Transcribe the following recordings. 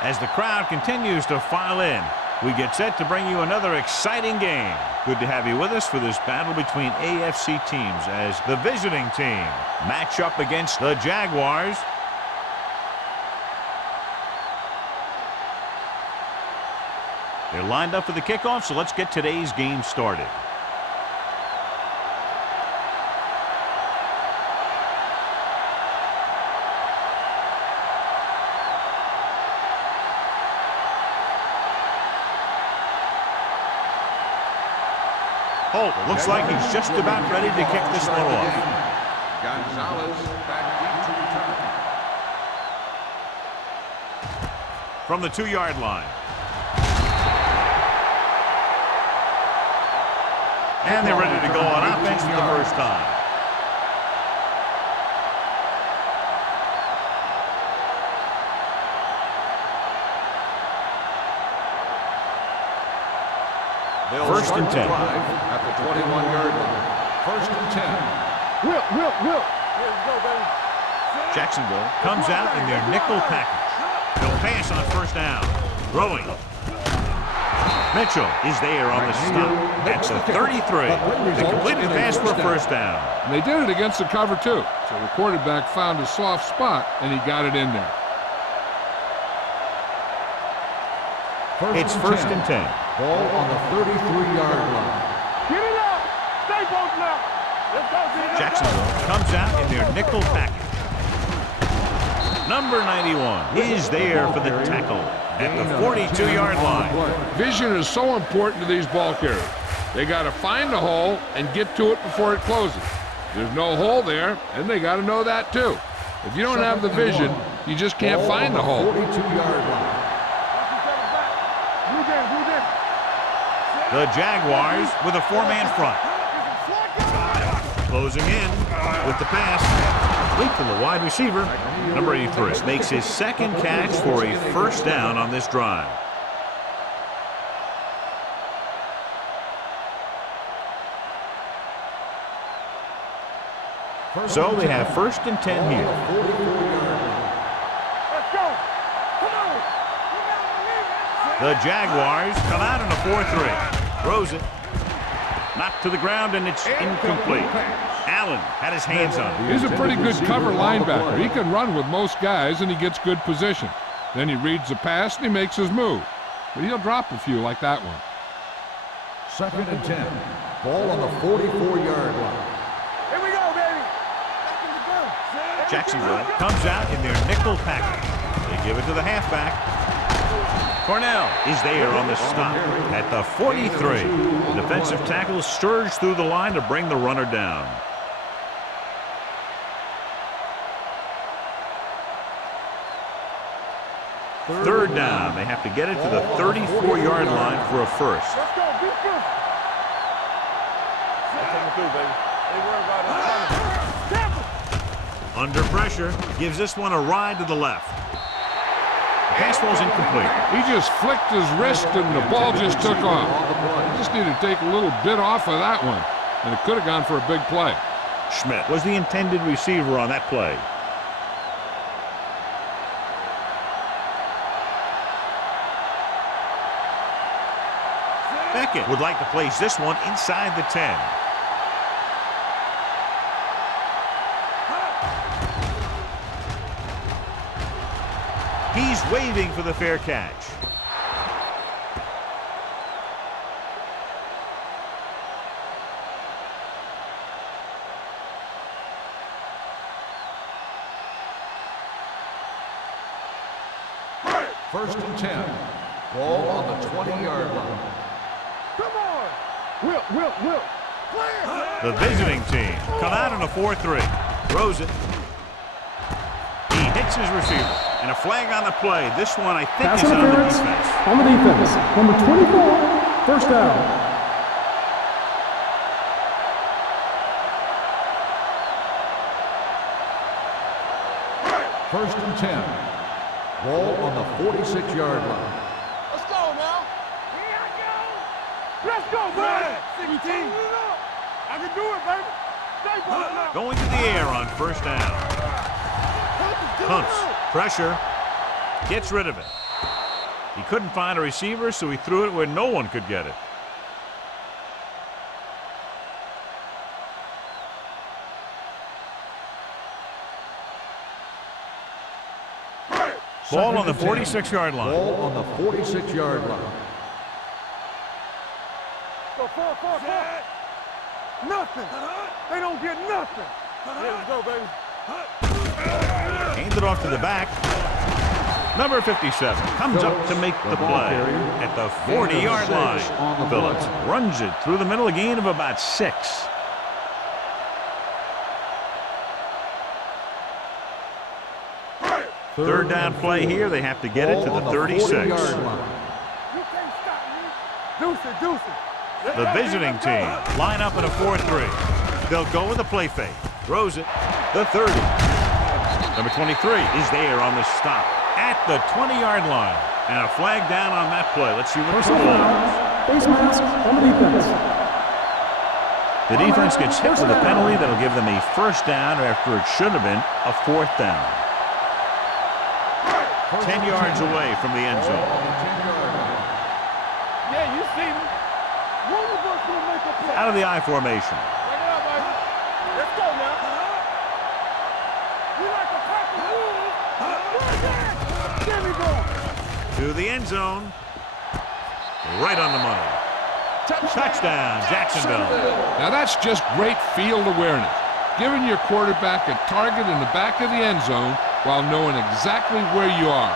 As the crowd continues to file in, we get set to bring you another exciting game. Good to have you with us for this battle between AFC teams as the visiting team match up against the Jaguars. They're lined up for the kickoff, so let's get today's game started. Holt looks like he's just about ready to kick this one off. Gonzalez back deep to return. From the 2-yard line. And they're ready to go on offense for the first time. First and 10. At the 21-yard line. First and 10. Will. Jacksonville comes out in their nickel package. They'll pass on first down. Throwing. Mitchell is there on the stop. That's the 33. They completed the pass for a first down. And they did it against the cover, too. So the quarterback found a soft spot, and he got it in there. It's first and 10. Ball on the 33-yard line. Get it up. Stay both now. Let's go. Jacksonville comes out in their nickel package. Number 91 is there for the tackle at the 42-yard line. Vision is so important to these ball carriers. They got to find the hole and get to it before it closes. There's no hole there, and they got to know that too. If you don't have the vision, you just can't find the hole. 42-yard line. The Jaguars with a 4-man front. Closing in with the pass. Complete to the wide receiver. Number 83 makes his second catch for a first down on this drive. So they have first and 10 here. Let's go. Come on. The Jaguars come out in a 4-3. Throws it. Knocked to the ground, and it's incomplete. Allen had his hands on it. He's a pretty good cover linebacker. He can run with most guys, and he gets good position. Then he reads the pass, and he makes his move. But he'll drop a few like that one. Second and 10. Ball on the 44-yard line. Here we go, baby. Jacksonville comes out in their nickel package. They give it to the halfback. Cornell is there on the stop at the 43. The defensive tackle surged through the line to bring the runner down. Third down. They have to get it to the 34-yard line for a first. Let's go. Be good. Under pressure, gives this one a ride to the left. Pass ball's incomplete. He just flicked his wrist, and the ball just took off. He just needed to take a little bit off of that one, and it could have gone for a big play. Schmidt was the intended receiver on that play. Beckett would like to place this one inside the 10. He's waving for the fair catch. First and 10. Ball on the 20-yard line. Come on. Will. The visiting team come out in a 4-3. Throws it. He hits his receiver. And a flag on the play. This one, I think, Pass is on the interference defense. on the defense. Number 24, first down. First and 10. Ball on the 46-yard line. Let's go now. Here I go. Let's go, baby. 16. I can do it, baby. Stay ball now. Going to the air on first down. Pumps. Pressure. Gets rid of it. He couldn't find a receiver, so he threw it where no one could get it. Ball on the 46-yard line. Ball on the 46-yard line. Go, four. Nothing. They don't get nothing. Let's go, baby. Hands it off to the back. Number 57 comes up to make the play at the 40-yard line. Phillips runs it through the middle, a gain of about 6. Third down play here. They have to get it to the 36. You can't stop me. Deuce it. The visiting team line up in a 4-3. They'll go with a play fake. Throws it. The 30. Number 23 is there on the stop at the 20-yard line. And a flag down on that play. Let's see what's Personal going foul. on. Face mask on the defense. The defense gets hit with a penalty that'll give them a first down after it should have been a 4th down. 10 yards away from the end zone. Yeah, you see me. One of us will make a play. Out of the I formation. Break it up, baby. Let's go now. We like to pack the rules. There we go. To the end zone. Right on the money. Touchdown, Jacksonville. Now that's just great field awareness. Giving your quarterback a target in the back of the end zone while knowing exactly where you are.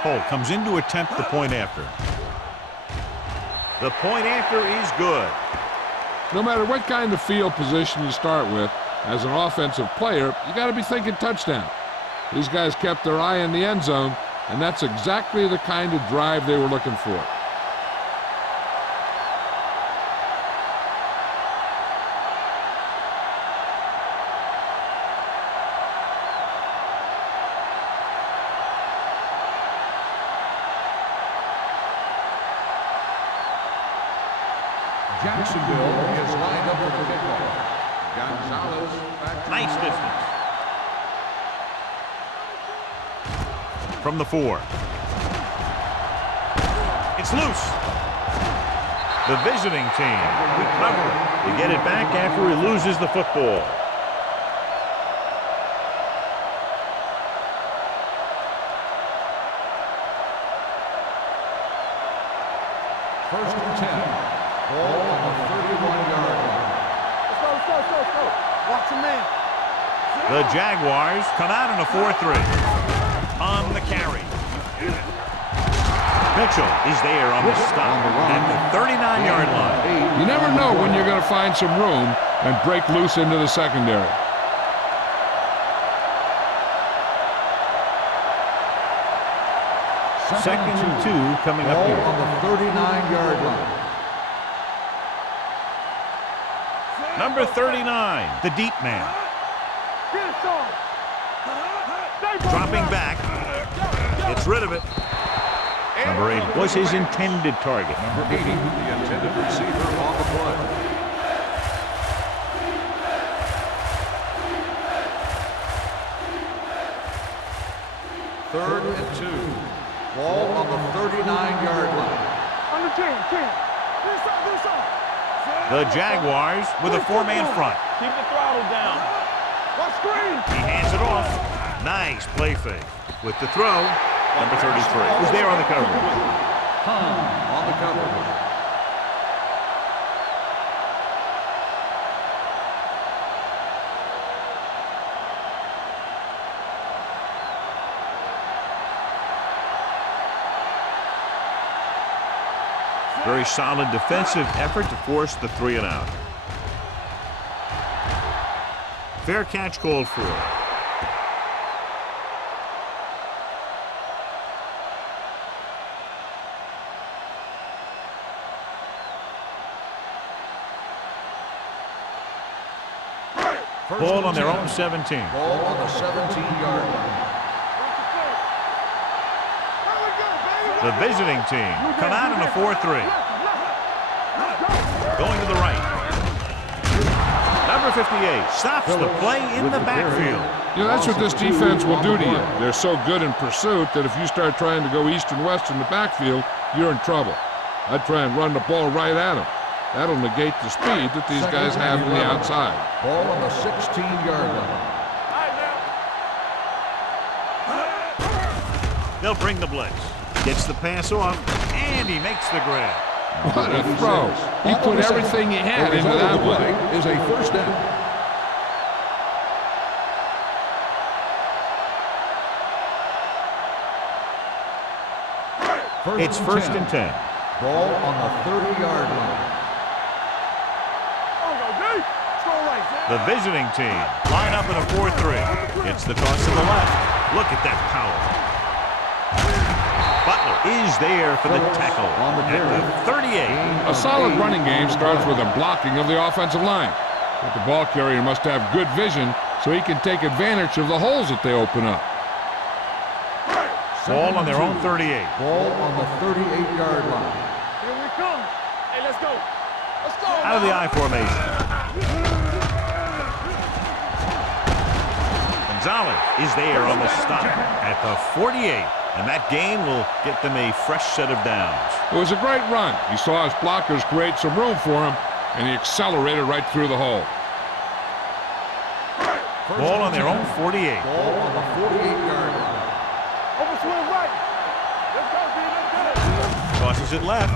Holt comes in to attempt the point after. The point after is good. No matter what kind of field position you start with, as an offensive player, you got to be thinking touchdown. These guys kept their eye in the end zone, and that's exactly the kind of drive they were looking for. Jacksonville is lined up for the kickoff. Gonzalez back to Nice distance. From the 4. It's loose. The visiting team recover to get it back after he loses the football. First and 10. Ball on the 31-yard line. Let's go. Watch your man. The Jaguars come out in a 4-3. On the carry. Mitchell is there on the stop at the 39-yard line. You never know when you're going to find some room and break loose into the secondary. Second and 2 coming up Ball here. on the 39-yard line. Number 39, the deep man. Get it, Sean. Dropping back. Gets rid of it. Number 8 was his intended target. Number 80, the intended receiver on the play. Third and 2. Ball on the 39-yard line. On the 10. This side. The Jaguars with a 4-man front. Keep the throttle down. Watch screen. He hands it off. Nice play fake. With the throw, number 33 was there on the cover. On the cover. Very solid defensive effort to force the 3-and-out. Fair catch called for. Ball on their own 17. Ball on the 17-yard line. The visiting team come out in a 4-3. going to the right. Number 58 stops the play in the backfield. You know, that's what this defense will do to you. They're so good in pursuit that if you start trying to go east and west in the backfield, you're in trouble. I'd try and run the ball right at them. That'll negate the speed that these guys have on the outside. Ball on the 16-yard line. They'll bring the blitz. Gets the pass off, and he makes the grab. What a throw. He put everything he had into that play one. is a first down. It's first and 10. Ball on the 30-yard line. The visiting team line up in a 4-3. Gets the toss to the left. Look at that power. Butler is there for the tackle at the 38. A solid running game starts with a blocking of the offensive line. But the ball carrier must have good vision so he can take advantage of the holes that they open up. Ball on their own 38. Ball on the 38-yard line. Here we come. Hey, let's go. Let's go. Out of the I formation. Gonzalez is there on the stop at the 48. And that gain will get them a fresh set of downs. It was a great run. He saw his blockers create some room for him, and he accelerated right through the hole. Ball on their own 48. Ball on the 48-yard line. Overswing right. Let's go, D. Let's go. Tosses it left.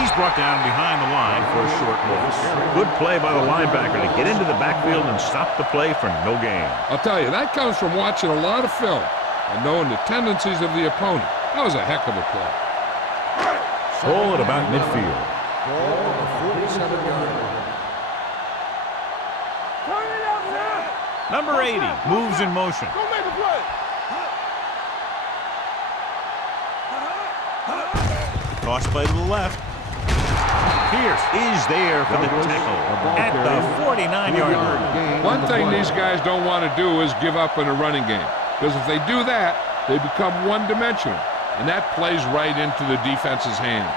He's brought down behind the line for a short loss. Good play by the linebacker to get into the backfield and stop the play for no gain. I'll tell you, that comes from watching a lot of film and knowing the tendencies of the opponent. That was a heck of a play. Ball at about midfield. Ball on the 47-yard line. Turn it up, man. Number 80 moves in motion. Go make a play. Toss play to the left. Pierce is there for the tackle at the 49-yard line. One thing these guys don't want to do is give up in a running game. Because if they do that, they become one-dimensional. And that plays right into the defense's hands.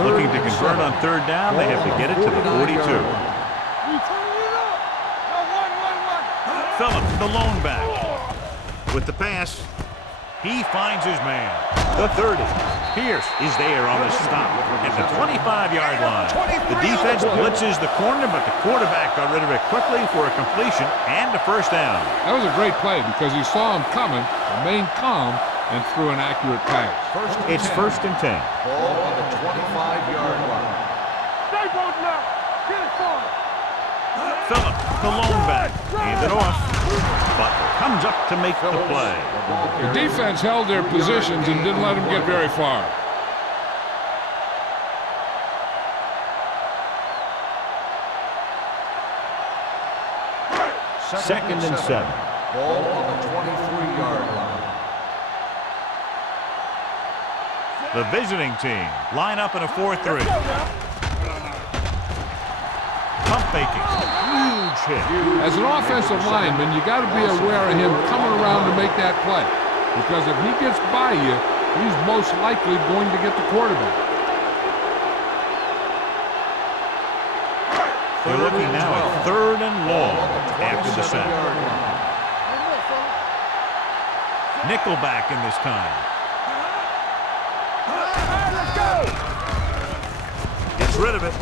Looking to convert on third down, they have to get it to the 42. We turning it up. Now, one. Phillips, the lone back. With the pass, he finds his man. The 30. Pierce is there on the stop at the 25-yard line. The defense blitzes the corner, but the quarterback got rid of it quickly for a completion and a first down. That was a great play because he saw him coming, remained calm, and threw an accurate pass. It's first and 10. Ball on the 25-yard line. Stay both now. Get it forward. Phillips, the lone back, hand it off. Butler comes up to make the play. The defense held their positions and didn't let them get very far. Second and 7. Ball on the 23-yard line. The visiting team line up in a 4-3. Pump faking. Huge hit. As an offensive lineman, you got to be aware of him coming around to make that play. Because if he gets by you, he's most likely going to get the quarterback. They're looking now at third and long after the sack. Nickelback in this time. Gets rid of it.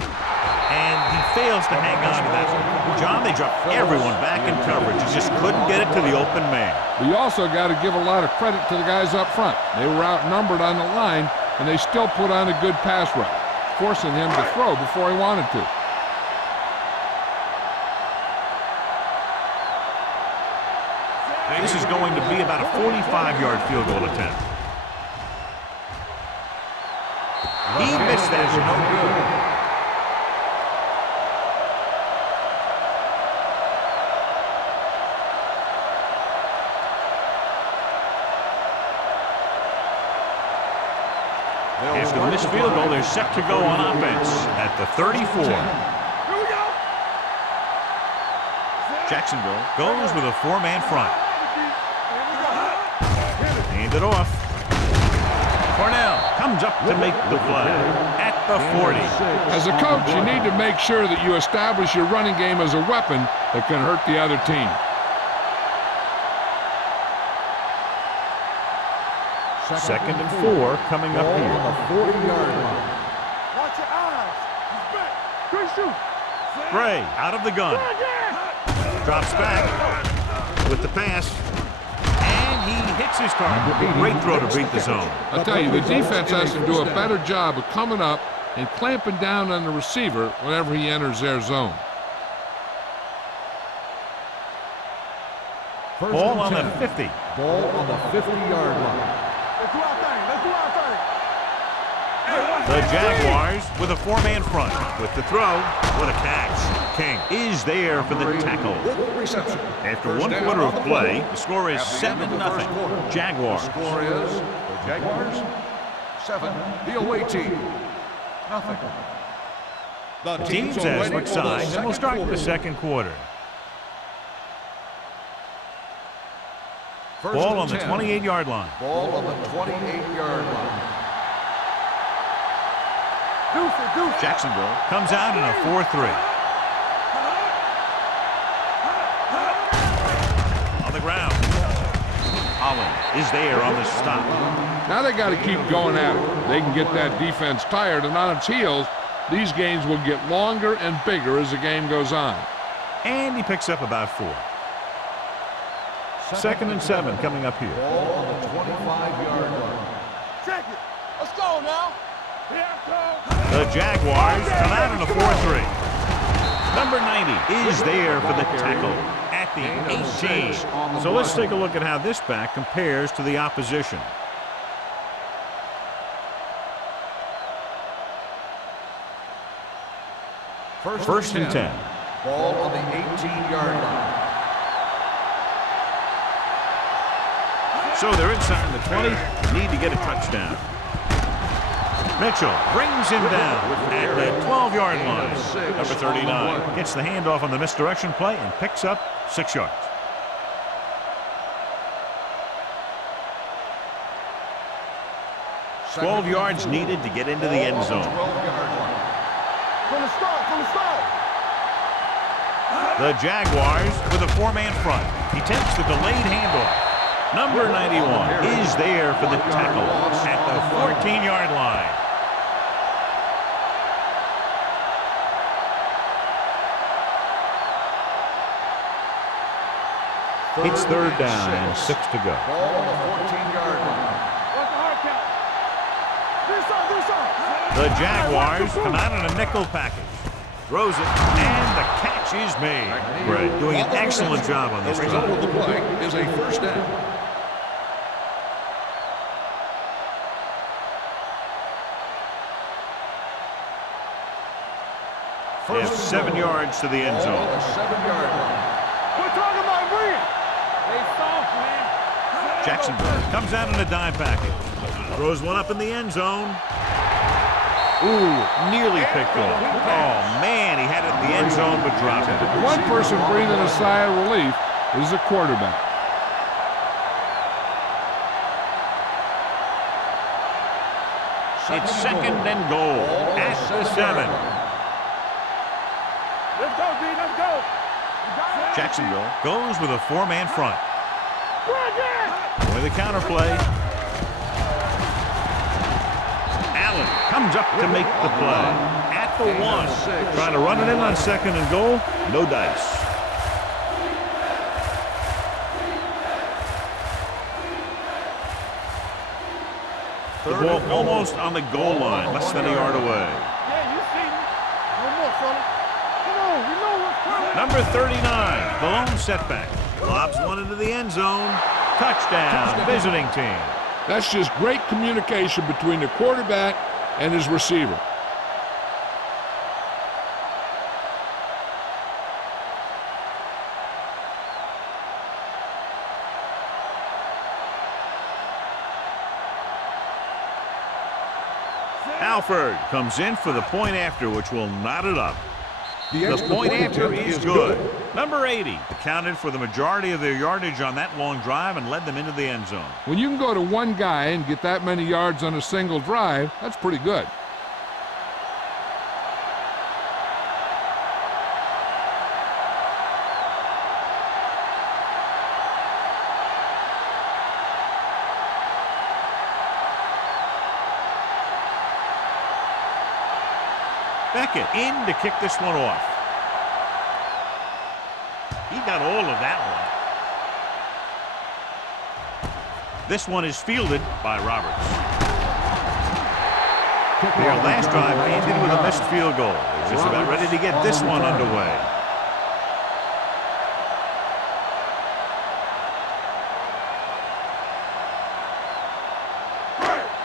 And he fails to hang on to that one. John, they dropped everyone back in coverage. He just couldn't get it to the open man. We also got to give a lot of credit to the guys up front. They were outnumbered on the line, and they still put on a good pass rush, forcing him to throw before he wanted to. This is going to be about a 45-yard field goal attempt. He missed that. No good. After this field goal, they're set to go on offense at the 34. Here we go. Jacksonville goes with a four-man front. Hand it off. Cornell comes up to make the play at the 40. As a coach, you need to make sure that you establish your running game as a weapon that can hurt the other team. Second and 4 coming up here. On the 40-yard line. Watch your eyes. He's back. Good shoot. Gray out of the gun. Drops back with the pass. And he hits his target. Great throw to beat the zone. I'll tell you, the defense has to do a better job of coming up and clamping down on the receiver whenever he enters their zone. Ball on the 50. Ball on the 50-yard line. Let's do our thing. Let's do our thing. The Jaguars with a 4-man front. With the throw, what a catch. King is there for the tackle. Reception. After one quarter of play, the score is 7-0. Jaguars. The score is the Jaguars 7. The away team nothing. The teams as switch sides, and we'll start the second quarter. Ball on the 28-yard line. Ball on the 28-yard line. Jacksonville comes out in a 4-3. On the ground. Holland is there on the stop. Now they got to keep going at it. They can get that defense tired, and on its heels, these games will get longer and bigger as the game goes on. And he picks up about 4. Second and 7 coming up here. Ball on the 25-yard line. Check it. Let's go now. Here I go. The Jaguars come out in a 4-3. Number 90 is there for the tackle at the 18. So let's take a look at how this back compares to the opposition. First and 10. Ball on the 18-yard line. So they're inside the 20. Need to get a touchdown. Mitchell brings him down at the 12-yard line. Number 39 gets the handoff on the misdirection play and picks up 6 yards. Twelve yards needed to get into the end zone. From the start. From the start. The Jaguars with a 4-man front. He takes the delayed handoff. Number 91 is there for the tackle at the 14-yard line. It's third down and 6 to go. Ball on the 14-yard line. What's the hard count? Do something. The Jaguars come out in a nickel package. Throws it, and the catch is made. Great, doing an excellent job on this The result drive. of the play is a first down. They have 7 yards to the end Ball on zone. the 7-yard line. We're talking about win. They soft, man. Jacksonville comes out in a dime package. Throws one up in the end zone. Ooh, nearly picked off. Oh, man, he had it in the end zone but dropped it. One person breathing a sigh of relief is the quarterback. It's second and goal at the 7. Let's go, D. Let's go. Jacksonville goes with a 4-man front. Run, Dan. With a counter play. Allen comes up to make the play. At the 1. Trying to run it in on second and goal. No dice. The ball almost on the goal line. Less than a yard away. Yeah, you see me. No more, fella. Come on. We know what's coming. Number 39, the lone setback. Lobs one into the end zone. Touchdown, visiting team. That's just great communication between the quarterback and his receiver. Alford comes in for the point after, which will knot it up. The point after is good. Number 80 accounted for the majority of their yardage on that long drive and led them into the end zone. When you can go to one guy and get that many yards on a single drive, that's pretty good. Beckett in to kick this one off. He got all of that one. This one is fielded by Roberts. Their last drive ended with a missed field goal. They're just about ready to get this one underway.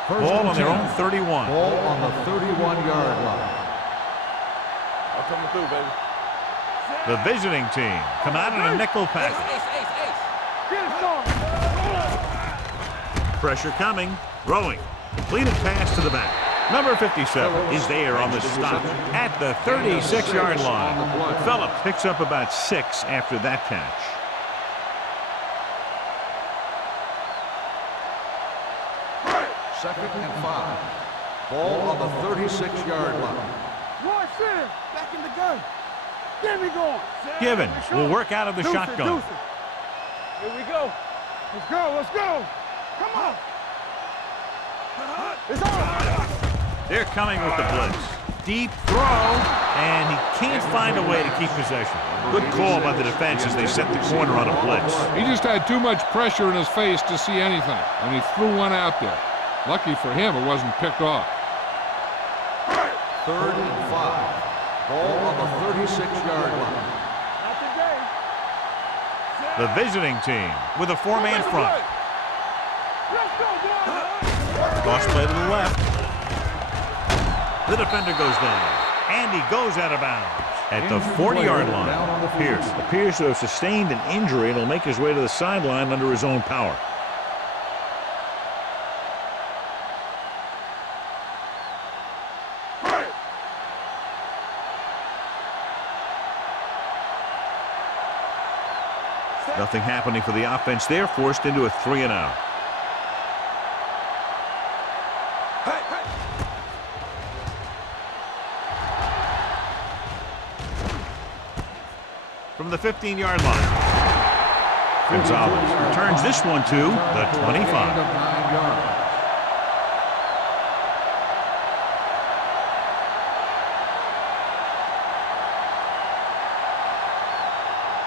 Ball on their own 31. Ball on the 31-yard line. I'm coming through, baby. The visiting team come out in a nickel package. Pressure coming. Rowing. Completed pass to the back. Number 57 is there on the stop at the 36-yard line. Phillips picks up about 6 after that catch. Second and 5. Ball on the 36-yard line. Roy Center, back in the gun. Get me going. Givens will work out of the shotgun. Here we go. Let's go, let's go. Come on. It's on. They're coming with the blitz. Deep throw, and he can't find a way to keep possession. Good call by the defense as they set the corner on a blitz. He just had too much pressure in his face to see anything, and he threw one out there. Lucky for him, it wasn't picked off. Third and 5. Ball on the 36-yard line. Not today. The visiting team with a 4-man front. Let's go, boy. Cross play to the left. The defender goes down, and he goes out of bounds at the 40-yard line. Pierce appears to have sustained an injury and will make his way to the sideline under his own power. Nothing happening for the offense there, forced into a 3-and-out. From the 15-yard line, Gonzalez returns this one to the 25.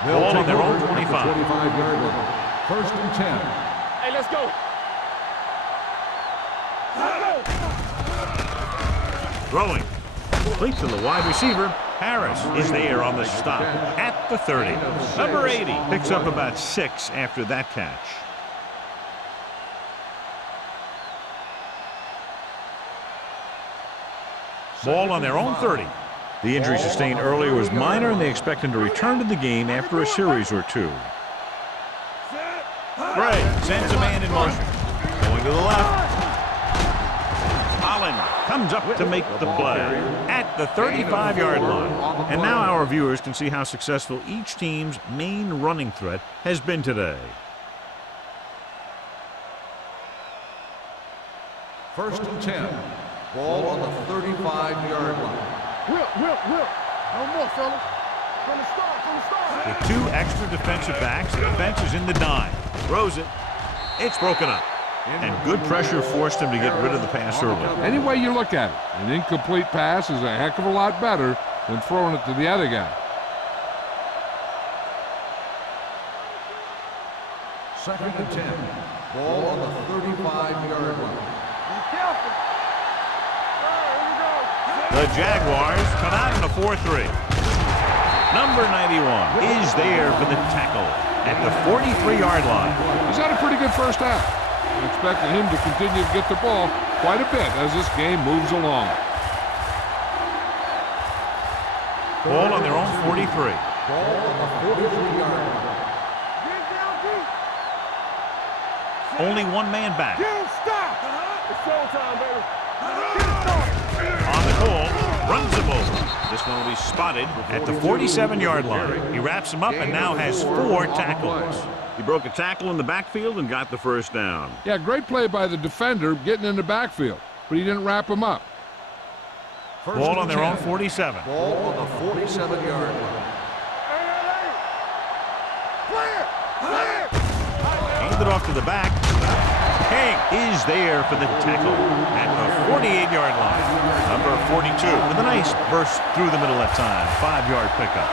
Ball on their own 25. 25-yard line. First and 10. Hey, let's go. Throwing. Complete to the wide receiver. Harris is there on the stop at the 30. Number 80 picks up about 6 after that catch. Ball on their own 30. The injury sustained earlier was minor, and they expect him to return to the game after a series or two. Bray sends a man in motion. Going to the left. Holland comes up to make the play at the 35-yard line. And now our viewers can see how successful each team's main running threat has been today. First and 10. Ball on the 35-yard line. Whip. No more, fellas. From the start. With 2 extra defensive backs, the defense is in the dime. Throws it. It's broken up. And good pressure forced him to get rid of the pass early. Any way you look at it, an incomplete pass is a heck of a lot better than throwing it to the other guy. Second and 10. Ball on the 35-yard line. Be careful. The Jaguars come out in a 4-3. Number 91 is there for the tackle at the 43-yard line. He's had a pretty good first half. I'm expecting him to continue to get the ball quite a bit as this game moves along. Ball on their own 43. Ball on the 43-yard line. Get down deep. Only 1 man back. Get him stopped. It's showtime, baby. Get him started. On the goal, runs him over. This one will be spotted at the 47-yard line. He wraps him up and now has 4 tackles. He broke a tackle in the backfield and got the first down. Yeah, great play by the defender getting in the backfield, but he didn't wrap him up. Ball on their own 47. Ball on the 47-yard line. Handed off to the back. King is there for the tackle at the 48-yard line. Number 42 with a nice burst through the middle that time. 5-yard pickup.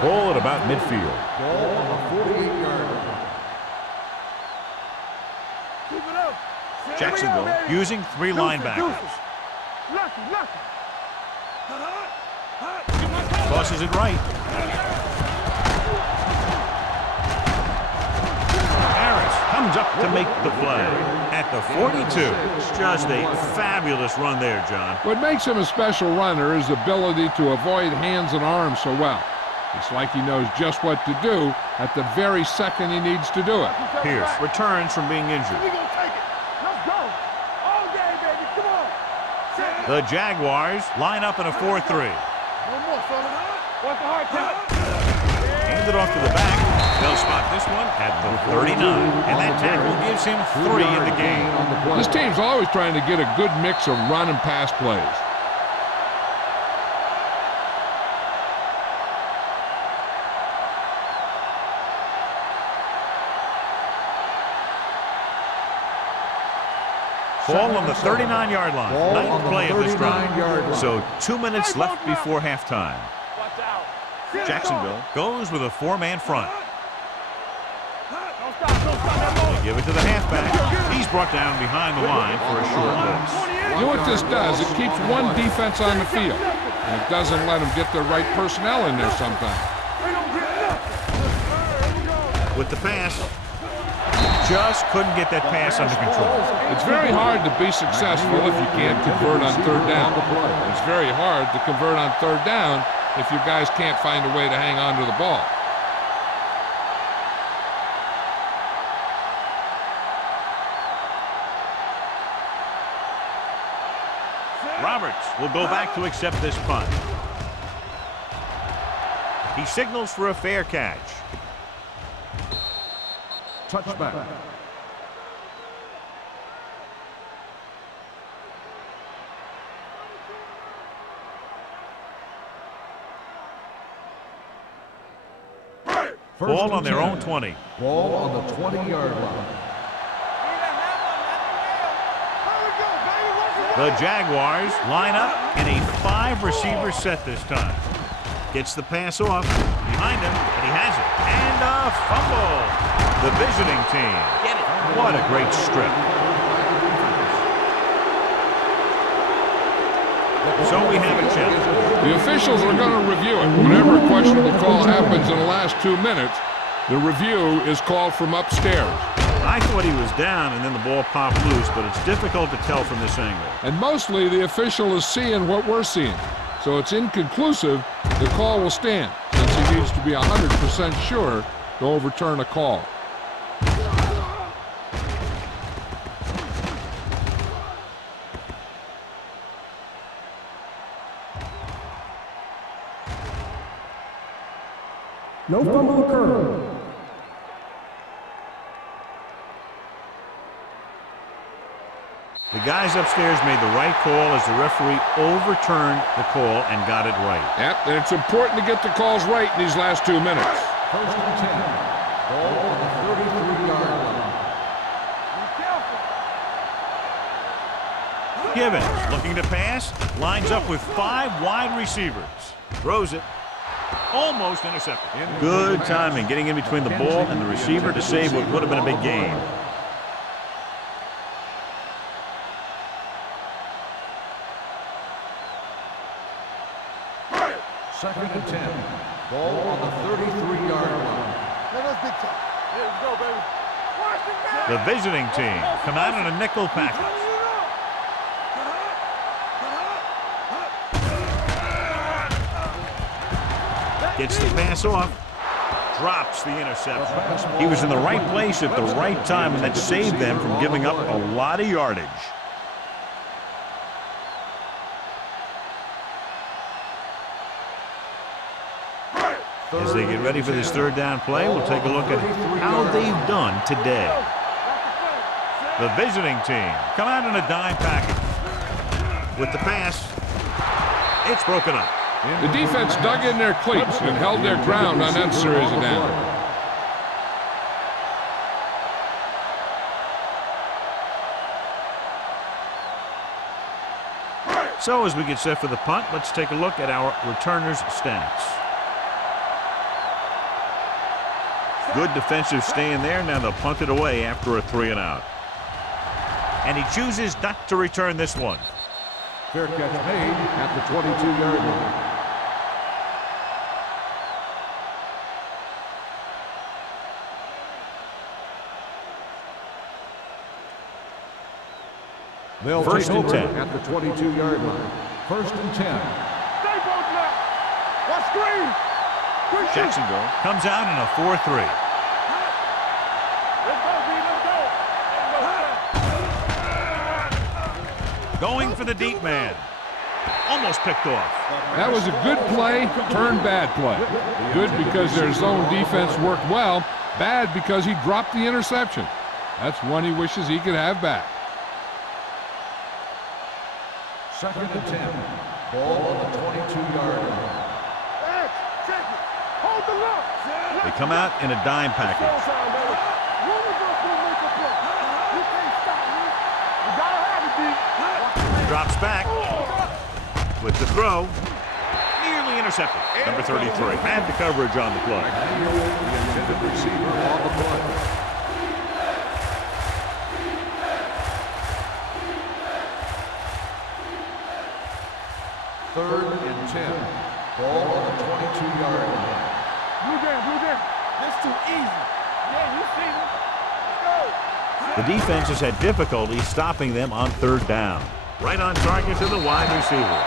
Ball at about midfield. Ball on the 48-yard line. Keep it up. Jacksonville using 3 linebackers. Lucky. Tosses it right. Harris comes up to make the play at the 42. Just a fabulous run there, John. What makes him a special runner is the ability to avoid hands and arms so well. It's like he knows just what to do at the very second he needs to do it. Pierce returns from being injured. We gonna take it. Let's go. All day, baby. Come on. The Jaguars line up in a 4-3. One more, fella. What's the hard time? Hand it off to the back. They'll spot this one at the 39. And that tackle gives him 3 in the game. This team's always trying to get a good mix of run and pass plays. Ball on the 39-yard line. Ninth play of this drive. So 2 minutes left before halftime. Watch out. Jacksonville goes with a 4-man front. Don't stop They give it to the halfback. He's brought down behind the line for a short loss. You know what this does? It keeps one defense on the field, and it doesn't let them get the right personnel in there sometimes. With the pass, just couldn't get that pass under control. It's very hard to be successful if you can't convert on 3rd down. It's very hard to convert on 3rd down if you guys can't find a way to hang on to the ball. Roberts will go back to accept this punt. He signals for a fair catch. Touchback. Ball on their own 20. Ball on the 20-yard line. The Jaguars line up in a 5-receiver set this time. Gets the pass off. Behind him, and he has it. And a fumble. The visiting team. Get it. What a great strip. So we have a challenge. The officials are going to review it. Whenever a questionable call happens in the last 2 minutes, the review is called from upstairs. I thought he was down and then the ball popped loose, but it's difficult to tell from this angle. And mostly the official is seeing what we're seeing. So it's inconclusive. The call will stand since he needs to be 100% sure to overturn a call. No fumble occurred. The guys upstairs made the right call as the referee overturned the call and got it right. Yep, and it's important to get the calls right in these last 2 minutes. 1st and 10. Ball on the 33-yard line. Givens looking to pass, lines up with 5 wide receivers. Throws it. Almost intercepted. Good timing, getting in between the ball and the receiver to save what would have been a big gain. Second and 10. Ball on the 33-yard line. Let us big time. Yeah, let's go, baby. The visiting team come out in a nickel package. Gets the pass off. Drops the interception. He was in the right place at the right time, and that saved them from giving up a lot of yardage. As they get ready for this 3rd down play, we'll take a look at how they've done today. The visiting team come out in a dime package. With the pass, it's broken up. The defense dug in their cleats and held their ground on that series of downs. So as we get set for the punt, let's take a look at our returners' stats. Good defensive stand there. Now they'll punt it away after a 3-and-out. And he chooses not to return this one. Fair catch made at the 22-yard line. They'll First take and over 10. at the 22-yard line. First and 10. Stay both now. What screen? Quick shoot. Jacksonville comes out in a 4-3. Let's go, B. Let's go. Going for the deep man. Almost picked off. That was a good play, turned bad play. Good because their zone defense worked well. Bad because he dropped the interception. That's one he wishes he could have back. Second and 10. Ball on the 22-yard line. Check it. Hold the look. They come out in a dime package. You can't stop me. You gotta have it, D. Drops back with the throw. Nearly intercepted. Number 33 had the coverage on the play. The intended receiver on the play. Third and 10. Ball on the 22-yard line. Blue game. This too easy. Yeah, you see me. Let's go. The defense has had difficulty stopping them on third down. Right on target to the wide receiver.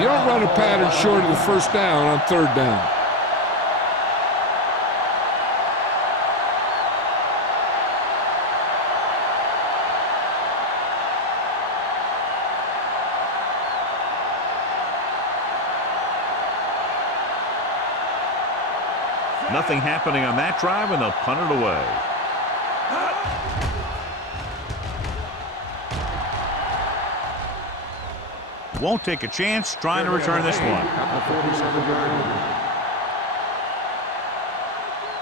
You don't run a pattern short of the first down on third down. Nothing happening on that drive, and they'll punt it away. Won't take a chance trying to return this one.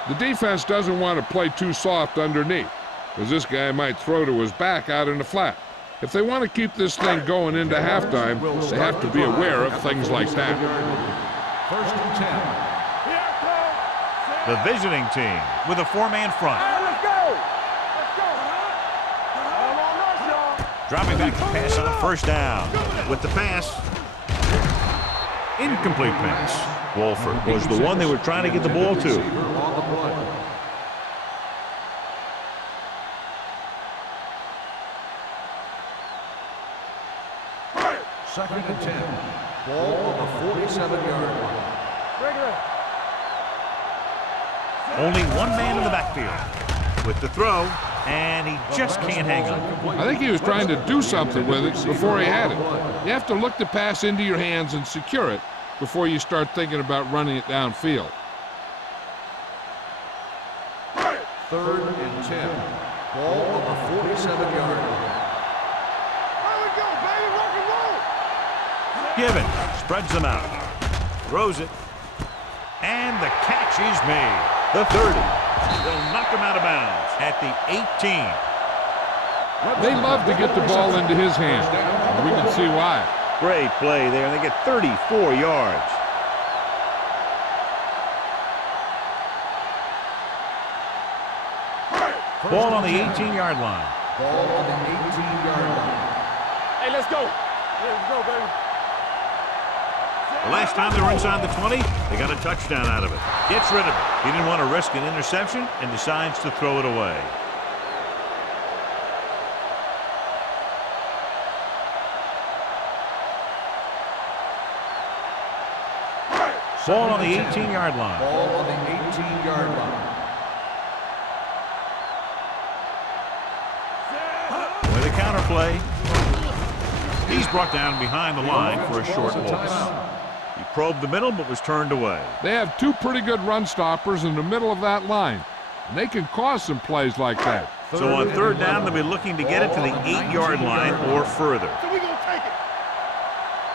The defense doesn't want to play too soft underneath, because this guy might throw to his back out in the flat. If they want to keep this thing going into halftime, they have to be aware of things like that. First and 10. The visiting team with a four-man front. Let's go. All on us, y'all. Dropping back to pass on first down. With the pass. Incomplete pass. Wolford was the one they were trying to get the ball to. Second and 10. Ball on the 47-yard line. Regular. Only one man in the backfield. With the throw, and he just can't hang on. I think he was trying to do something with it before he had it. You have to look the pass into your hands and secure it before you start thinking about running it downfield. Third and 10. Ball on the 47-yard line. There we go, baby. Rock and roll. Given spreads them out. Throws it. And the catch is made. The 30. They'll knock him out of bounds at the 18. They love to get the ball into his hands, and we can see why. Great play there, and they get 34 yards. Ball on the 18-yard line. Ball on the 18-yard line. Hey, let's go. Let's go, baby. The last time they were inside the 20, they got a touchdown out of it. Gets rid of it. He didn't want to risk an interception and decides to throw it away. Ball on the 18-yard line. Ball on the 18-yard line. With a counter play, he's brought down behind the line for a short loss. He probed the middle but was turned away. They have two pretty good run stoppers in the middle of that line, and they can cause some plays like that. So on third down, they'll be looking to get it to the 8-yard line or further. So we gonna take it.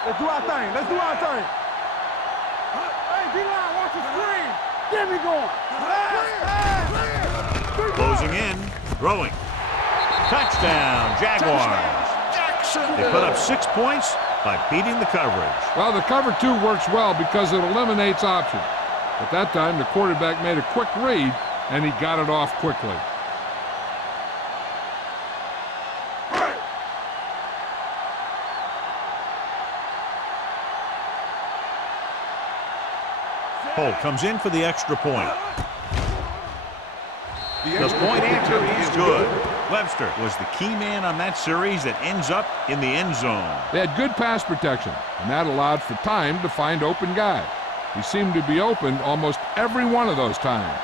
Let's do our thing. Let's do our thing. Hey, D-line, watch the screen. Get me going. Closing in, throwing. Touchdown, Jaguars. They put up 6 points by beating the coverage. Well, the cover 2 works well because it eliminates options. At that time, the quarterback made a quick read, and he got it off quickly. Holt comes in for the extra point. The point after is good. Webster was the key man on that series that ends up in the end zone. They had good pass protection, and that allowed for time to find open guys. He seemed to be open almost every one of those times.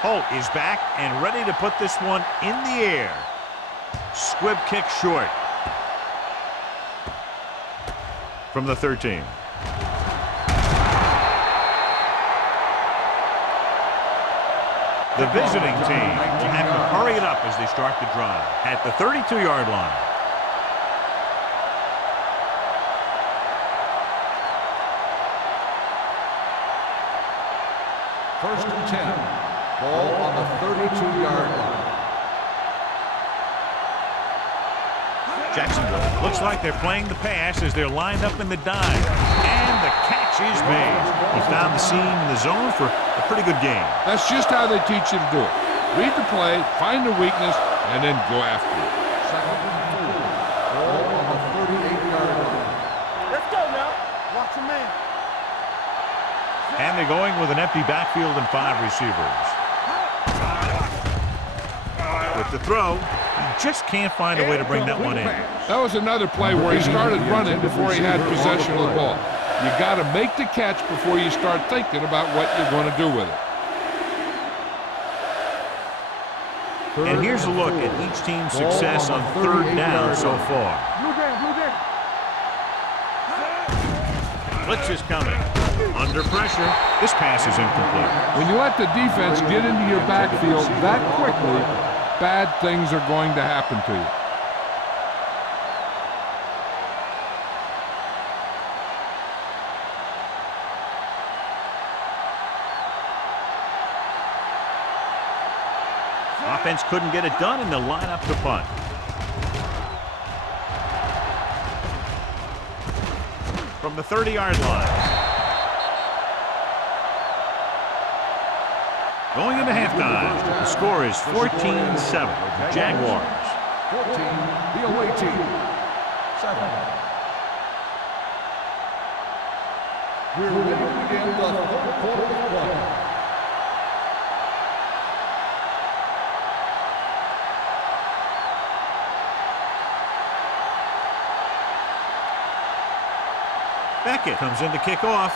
Holt is back and ready to put this one in the air. Squib kick short. From the 13. The visiting team will have to hurry it up as they start the drive at the 32-yard line. First and 10. Ball on the 32-yard line. Jacksonville looks like they're playing the pass as they're lined up in the dime. And the catch is made. He found the seam in the zone for a pretty good game. That's just how they teach you to do it. Read the play, find the weakness, and then go after it. Second and 4. Ball on the 38-yard line. Let's go now. Watch your man. And they're going with an empty backfield and 5 receivers. With the throw, he just can't find a way to bring that one in. That was another play where he started running before he had possession of the ball. You got to make the catch before you start thinking about what you're going to do with it. And here's a look at each team's success on third down so far. Blue game. Blitz is coming. Under pressure, this pass is incomplete. When you let the defense get into your backfield that quickly, bad things are going to happen to you. Offense couldn't get it done, and they'll line up to punt. From the 30-yard line. Going into halftime, the score is 14-7. Jaguars. 14, the away team. 7. We're ready to begin the third quarter of play. Beckett comes in to kick off.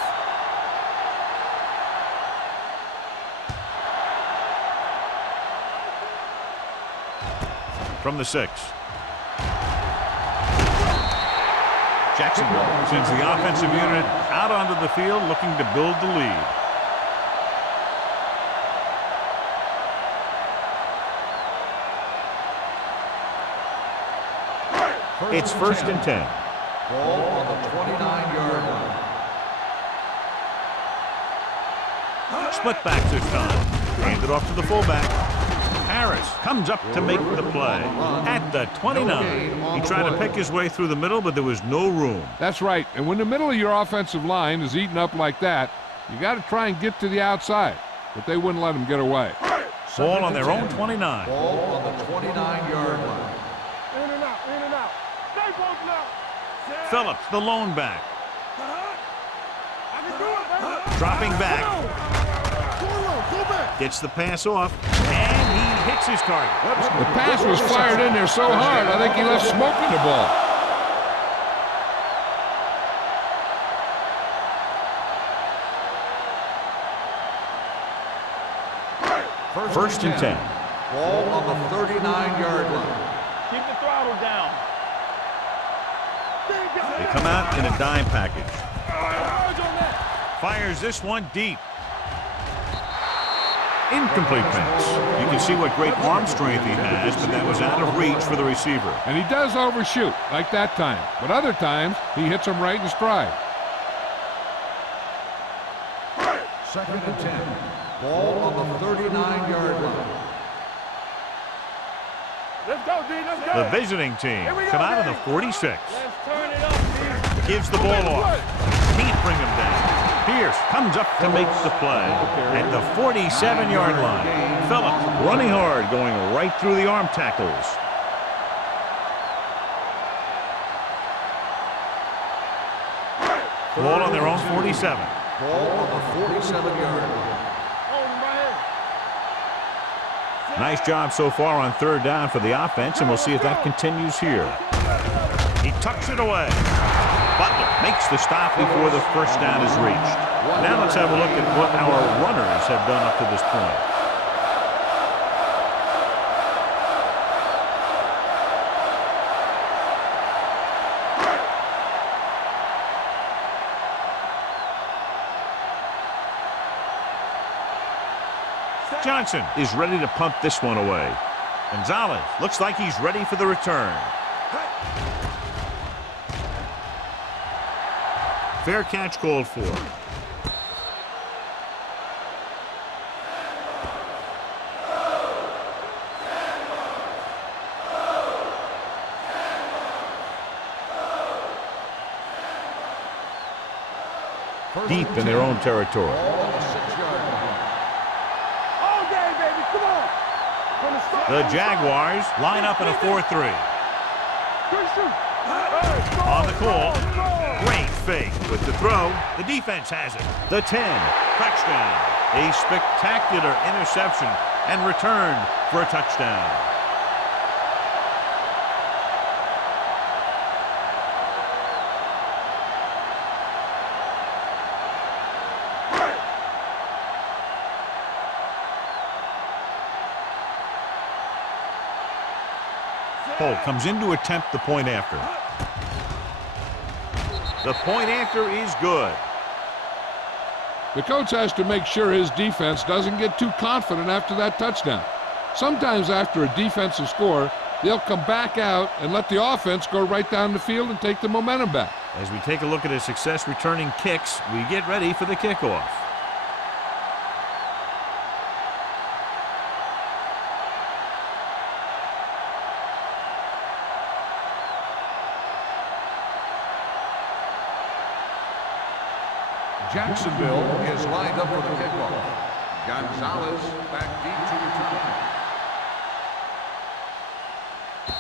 From the 6. Jacksonville sends the offensive unit out onto the field looking to build the lead. It's first and 10. Ball on the 29-yard line. Split back this time. Hand it off to the fullback. Harris comes up to make the play at the 29. He tried to pick his way through the middle, but there was no room. That's right. And when the middle of your offensive line is eaten up like that, you got to try and get to the outside. But they wouldn't let him get away. Ball on their own 29. Ball on the 29-yard line. In and out. Stay posted out. Phillips, the lone back. I can do it, baby. Dropping back. Go back. Gets the pass off, and he hits his target. The pass was fired in there so hard, I think he left smoke in the ball. First and 10. Ball on the 39-yard line. Keep the throttle down. They come out in a dime package. Fires this one deep. Incomplete pass. You can see what great arm strength he has, but that was out of reach for the receiver. And he does overshoot, like that time. But other times, he hits him right in stride. 2nd and 10. Ball on the 39-yard line. Let's go, D. Let's go. The visiting team come out of the 46. Let's turn it up, D. Gives the ball off. Can't bring him down. Pierce comes up to make the play at the 47-yard line. Phillips running hard, going right through the arm tackles. Ball on their own 47. Ball on the 47-yard line. Hold him right here. Nice job so far on 3rd down for the offense, and we'll see if that continues here. He tucks it away. Butler makes the stop before the 1st down is reached. Now let's have a look at what our runners have done up to this point. Johnson is ready to punt this one away. Gonzalez looks like he's ready for the return. Fair catch called for. Deep in their own territory. Ball on the 6-yard line. All day, baby. Come on. From the start. The Jaguars line up in a 4-3. Good shoot. On the call. Great fake with the throw. The defense has it. The 10. Touchdown. A spectacular interception and return for a touchdown. Holt comes in to attempt the point after. The point after is good. The coach has to make sure his defense doesn't get too confident after that touchdown. Sometimes after a defensive score, they'll come back out and let the offense go right down the field and take the momentum back. As we take a look at his success returning kicks, we get ready for the kickoff. Jacksonville is lined up for the kickoff. Gonzalez back deep to return.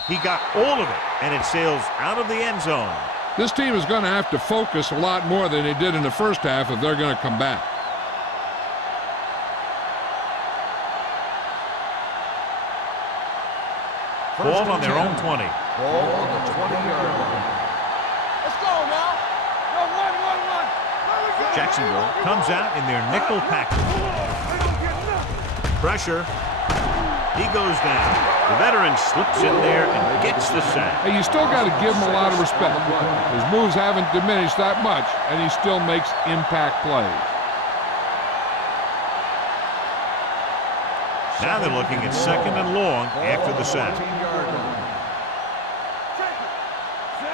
He got all of it, and it sails out of the end zone. This team is going to have to focus a lot more than they did in the first half if they're going to come back. Ball on their own 20. Ball on the 20-yard line. Let's go now. Yo, one. Jacksonville comes out in their nickel package. Pressure. He goes down. The veteran slips in there and gets the sack. Hey, you still got to give him a lot of respect. His moves haven't diminished that much, and he still makes impact plays. Now they're looking at 2nd and long after the sack. 14-yard line.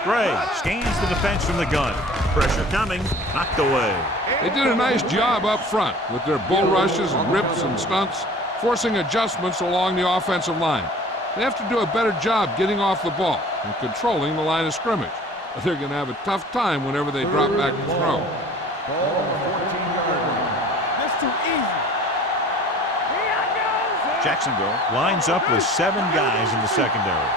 Gray scans the defense from the gun. Pressure coming, knocked away. They did a nice job up front with their bull rushes and rips and stunts, forcing adjustments along the offensive line. They have to do a better job getting off the ball and controlling the line of scrimmage. But they're going to have a tough time whenever they drop back to throw. Ball on the 14-yard line. This too easy. Jacksonville lines up with 7 guys in the secondary.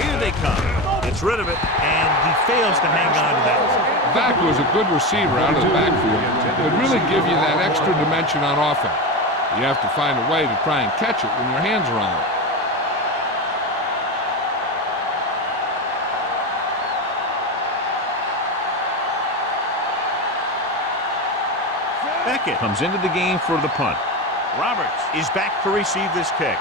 Here they come. Gets rid of it, and he fails to hang on to that one. Back was a good receiver out of the backfield. Could really give you that extra dimension on offense. You have to find a way to try and catch it when your hands are on it. Beckett comes into the game for the punt. Roberts is back to receive this kick.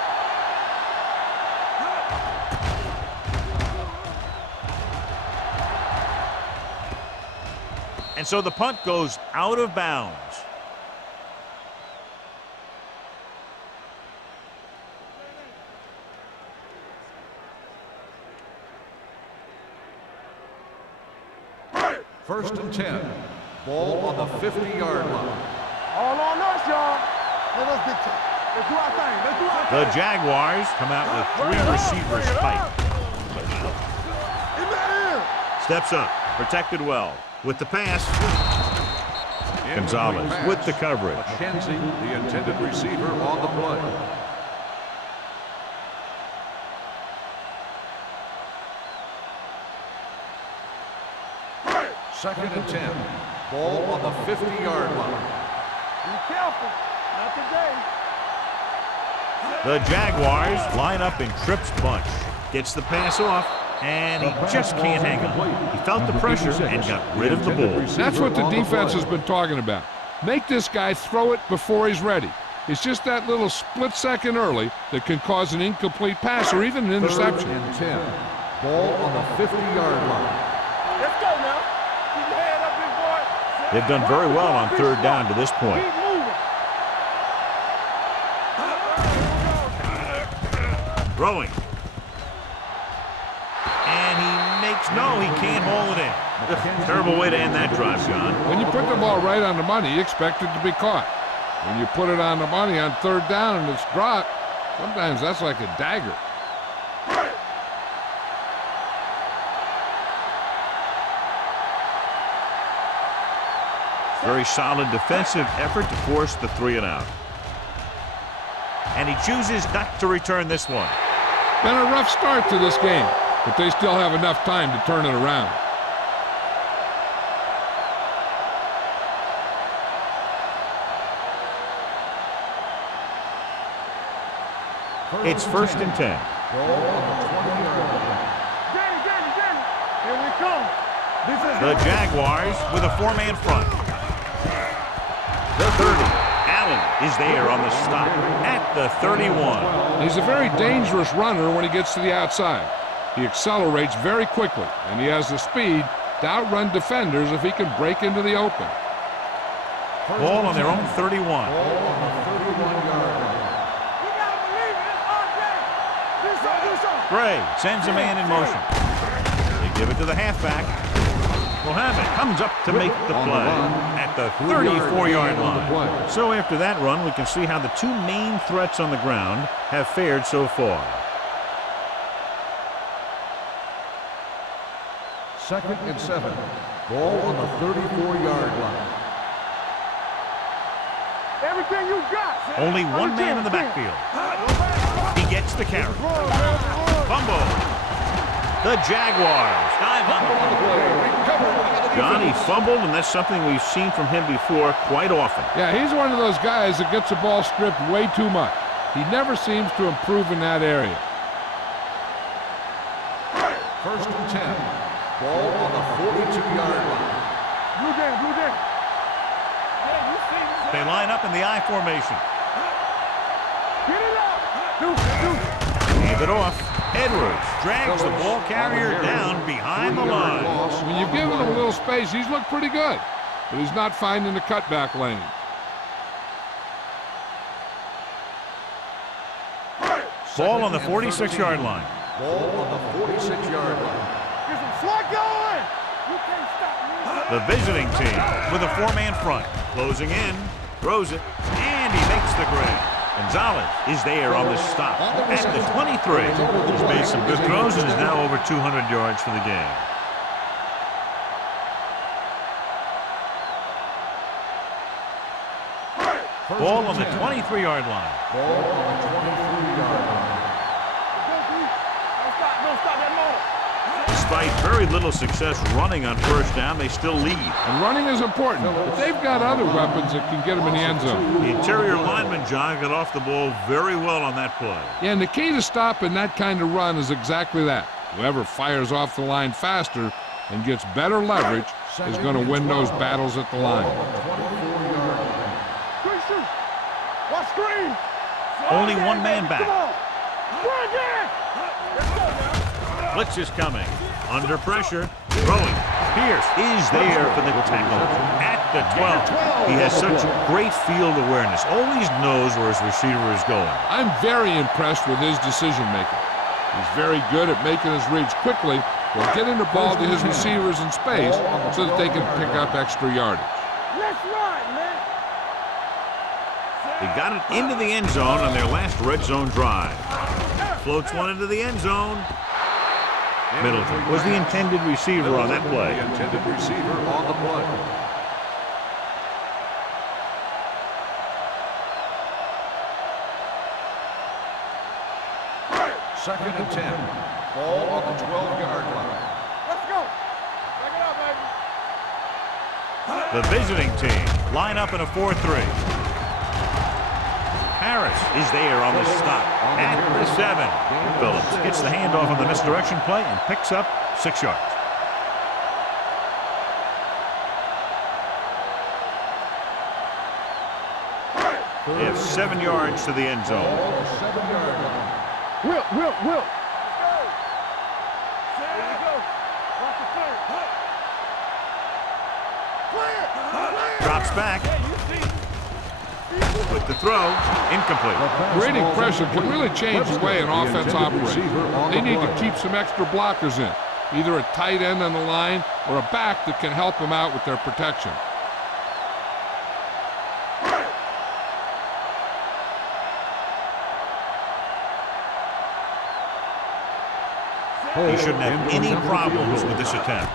And so the punt goes out of bounds. First and 10. Ball on the 50-yard line. All on us, y'all. Let us dictate. Let's do our thing. Let's do our thing. The Jaguars come out with 3 receivers tight. In the air. Steps up, protected well. With the pass, Gonzalez with the coverage. McKenzie, the intended receiver, on the play. Second and 10. Ball on the 50-yard line. Be careful. Not today. The Jaguars line up in trips bunch. Gets the pass off, and he just can't hang on. He felt the pressure and got rid of the ball. That's what the defense has been talking about. Make this guy throw it before he's ready. It's just that little split second early that can cause an incomplete pass or even an interception. Third and 10. Ball on the 50-yard line. Let's go now. Keep your head up, big boy. They've done very well on third down to this point. Keep moving. Throwing. And he makes, no, he can't haul it in. Terrible way to end that drive, John. When you put the ball right on the money, you expect it to be caught. When you put it on the money on third down and it's dropped, sometimes that's like a dagger. Very solid defensive effort to force the 3 and out. And he chooses not to return this one. Been a rough start to this game, but they still have enough time to turn it around. It's first and 10. Ball on the 20-yard line. Danny. Here we come. The Jaguars with a 4-man front. The 30. Allen is there on the stop at the 31. He's a very dangerous runner when he gets to the outside. He accelerates very quickly, and he has the speed to outrun defenders if he can break into the open. Ball on their own 31. Ball on the 31-yard line. We gotta believe it. It's our day. Do something. Gray sends a man in motion. They give it to the halfback. Mohammed comes up to make the play at the 34-yard line. So after that run, we can see how the 2 main threats on the ground have fared so far. Second and 7. Ball on the 34-yard line. Everything you got. Only 1 man in the backfield. He gets the carry. Fumble. The Jaguars dive on the fumble. John, he fumbled, and that's something we've seen from him before quite often. Yeah, he's one of those guys that gets the ball stripped way too much. He never seems to improve in that area. First and 10. Ball on the 42-yard line. Blue game. Yeah, you see this. They line up in the I formation. Get it up. Hand it off. Edwards drags the ball carrier down behind the line. When you've given him a little space, he's looked pretty good, but he's not finding the cutback lane. Ball on the 46-yard line. Ball on the 46-yard line. Get some slug going. You can't stop me. The visiting team with a 4-man front. Closing in, throws it, and he makes the grab. Gonzalez is there on the stop at the 23. He's made some good throws and is now over 200 yards for the game. Ball on the 23-yard line. Ball on the 23-yard line. Don't stop that motor. Despite very little success running on first down, they still lead. And running is important, but they've got other weapons that can get them in the end zone. The interior lineman, John, got off the ball very well on that play. Yeah, and the key to stopping that kind of run is exactly that. Whoever fires off the line faster and gets better leverage is going to win those battles at the line. Good shoot. Watch screen. Only 1 man back. Come on. Run again. Let's go now. Blitz is coming. Under pressure. Throwing. Pierce is there for the tackle at the 12. He has such great field awareness. Always knows where his receiver is going. I'm very impressed with his decision making. He's very good at making his reads quickly Well, getting the ball to his receivers in space so that they can pick up extra yardage. Let's run, man. They got it into the end zone on their last red zone drive. Floats one into the end zone. Middleton was the intended receiver on that play. The intended receiver on the play. Second and 10. Ball on the 12-yard line. Let's go. Check it out, baby. The visiting team line up in a 4-3. Harris is there on the stop at the 7. Phillips gets the handoff on the misdirection play and picks up 6 yards. They have 7 yards to the end zone. 7-yard line. Will. Let's go. There you go. Watch the clear. Drops back. With the throw, incomplete. Creating pressure can really change the way an offense operates. They need to keep some extra blockers in, either a tight end on the line or a back that can help them out with their protection. He shouldn't have any problems with this attempt.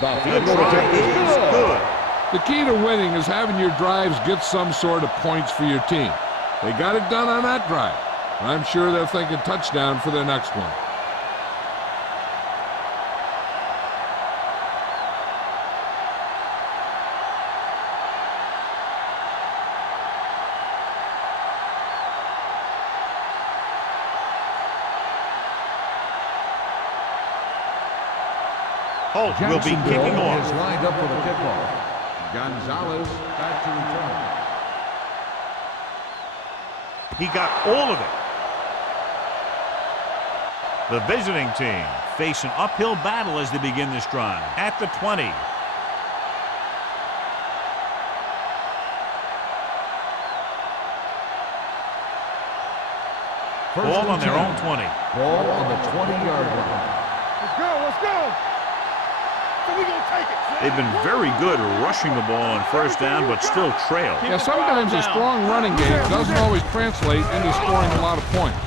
The try is good. The key to winning is having your drives get some sort of points for your team. They got it done on that drive. I'm sure they're thinking touchdown for their next one. Holt will be kicking Is off. lined up for the kickoff. Gonzalez back to return. He got all of it. The visiting team face an uphill battle as they begin this drive at the 20. Ball on their own 20. Ball on the 20-yard line. Let's go. Let's go. So we gonna take it. They've been very good rushing the ball on first down, but still trail. Yeah, sometimes a strong running game doesn't always translate into scoring a lot of points.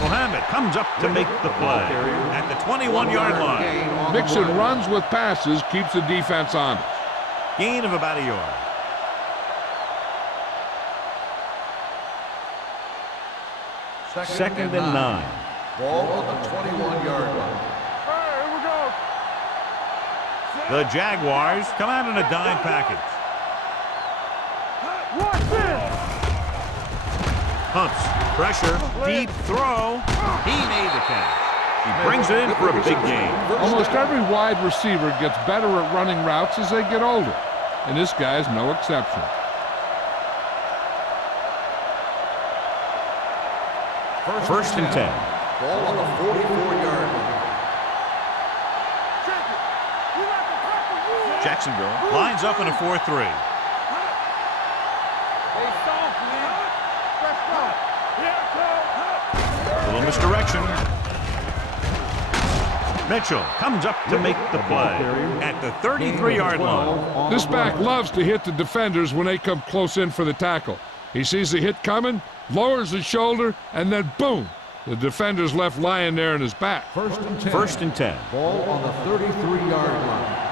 Mohammed comes up to make the play at the 21-yard line. Mixing runs with passes keeps the defense honest. Gain of about a yard. Second and 9. Ball on the 21-yard line. Hey, here we go. The Jaguars come out in a dime package. Watch this. Pumps, pressure, deep throw. He made the catch. He brings it in for a big gain. Almost every wide receiver gets better at running routes as they get older, and this guy's no exception. First and 10. Ball on the 44-yard line. Check it. We got the tackle rule. Jacksonville lines up in a 4-3. Hey, soft, man. Let's go. Here it comes. Little misdirection. Mitchell comes up to make the play at the 33-yard line. This back loves to hit the defenders when they come close in for the tackle. He sees the hit coming, lowers his shoulder, and then boom, the defender's left lying there in his back. First and 10. 10. Ball on the 33-yard line.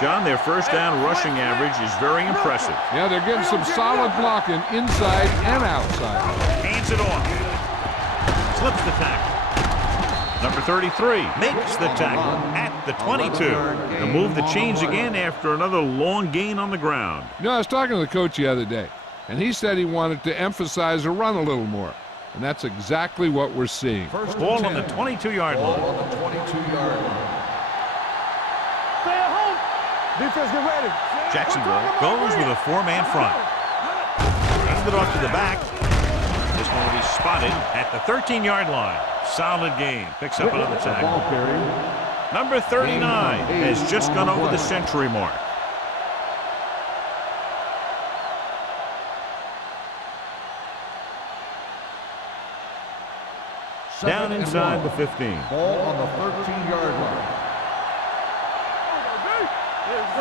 John, their first down rushing average is very impressive. Yeah, they're getting some solid blocking inside and outside. Hands it off. Slips the tackle. Number 33 makes the tackle at the 22. The move that changed again after another long gain on the ground. You know, I was talking to the coach the other day, and he said he wanted to emphasize the run a little more. And that's exactly what we're seeing. Ball on the 22-yard Ball line. on the 22-yard line. Stay at home. Defense, get ready. Jacksonville goes with a 4-man front. Hands it off to the back. This one will be spotted at the 13-yard line. Solid game. Picks up another tackle. Number 39 has just gone over the century mark. Down inside the 15. Ball on the 13-yard line.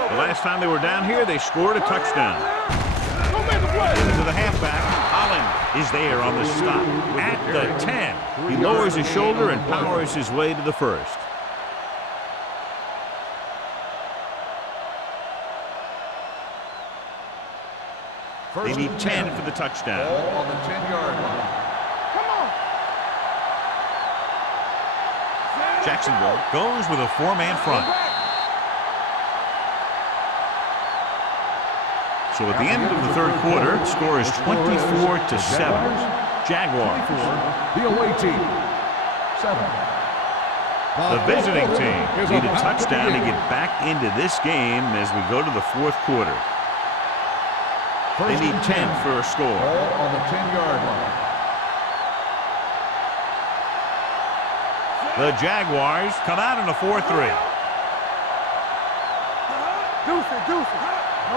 The last time they were down here, they scored a touchdown. Don't make a play. Give it to the halfback. Holland is there on the stop at the 10. He lowers his shoulder and powers his way to the first. They need 10 for the touchdown. Ball on the 10-yard line. Come on. Jacksonville goes with a four-man front. So at the end of the third quarter, the score is 24-7. Jaguars. The away team. 7. The visiting team need a touchdown to get back into this game as we go to the fourth quarter. They need 10 for a score. Ball on the 10-yard line. The Jaguars come out in a 4-3. Deuce it. No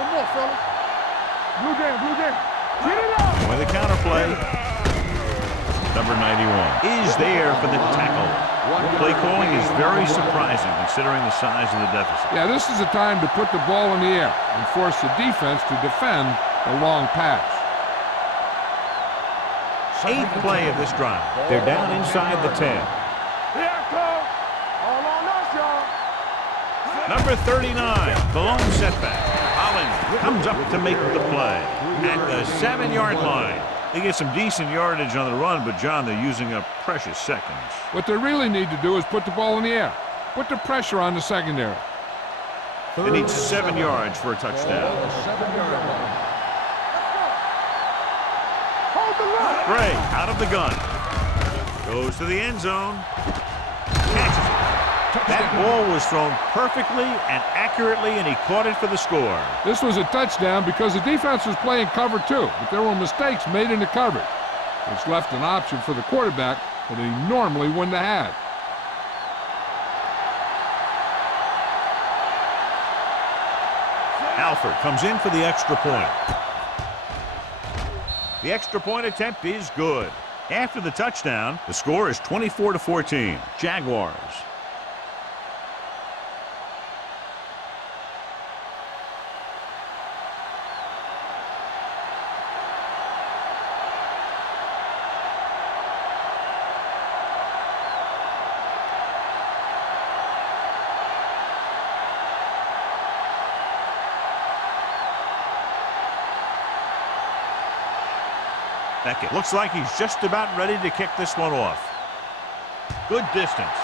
more, fellas. Blue game. Get it up. With the counterplay, number 91 is there for the tackle. Play calling is very surprising considering the size of the deficit. Yeah, this is a time to put the ball in the air and force the defense to defend a long pass. 8th play of this drive. They're down inside the 10. Here I come. All on us, y'all. Number 39, the lone setback. Holland comes up to make the play at the 7-yard line. They get some decent yardage on the run, but, John, they're using up precious seconds. What they really need to do is put the ball in the air. Put the pressure on the secondary. They need 7 yards for a touchdown. Ball on the 7-yard line. Hold the line. Gray out of the gun. Goes to the end zone. Catches it. That ball was thrown perfectly and accurately, and he caught it for the score. This was a touchdown because the defense was playing cover 2, but there were mistakes made in the coverage, which left an option for the quarterback that he normally wouldn't have had. Alford comes in for the extra point. The extra point attempt is good. After the touchdown, the score is 24-14. Jaguars. Beckett looks like he's just about ready to kick this one off. Good distance.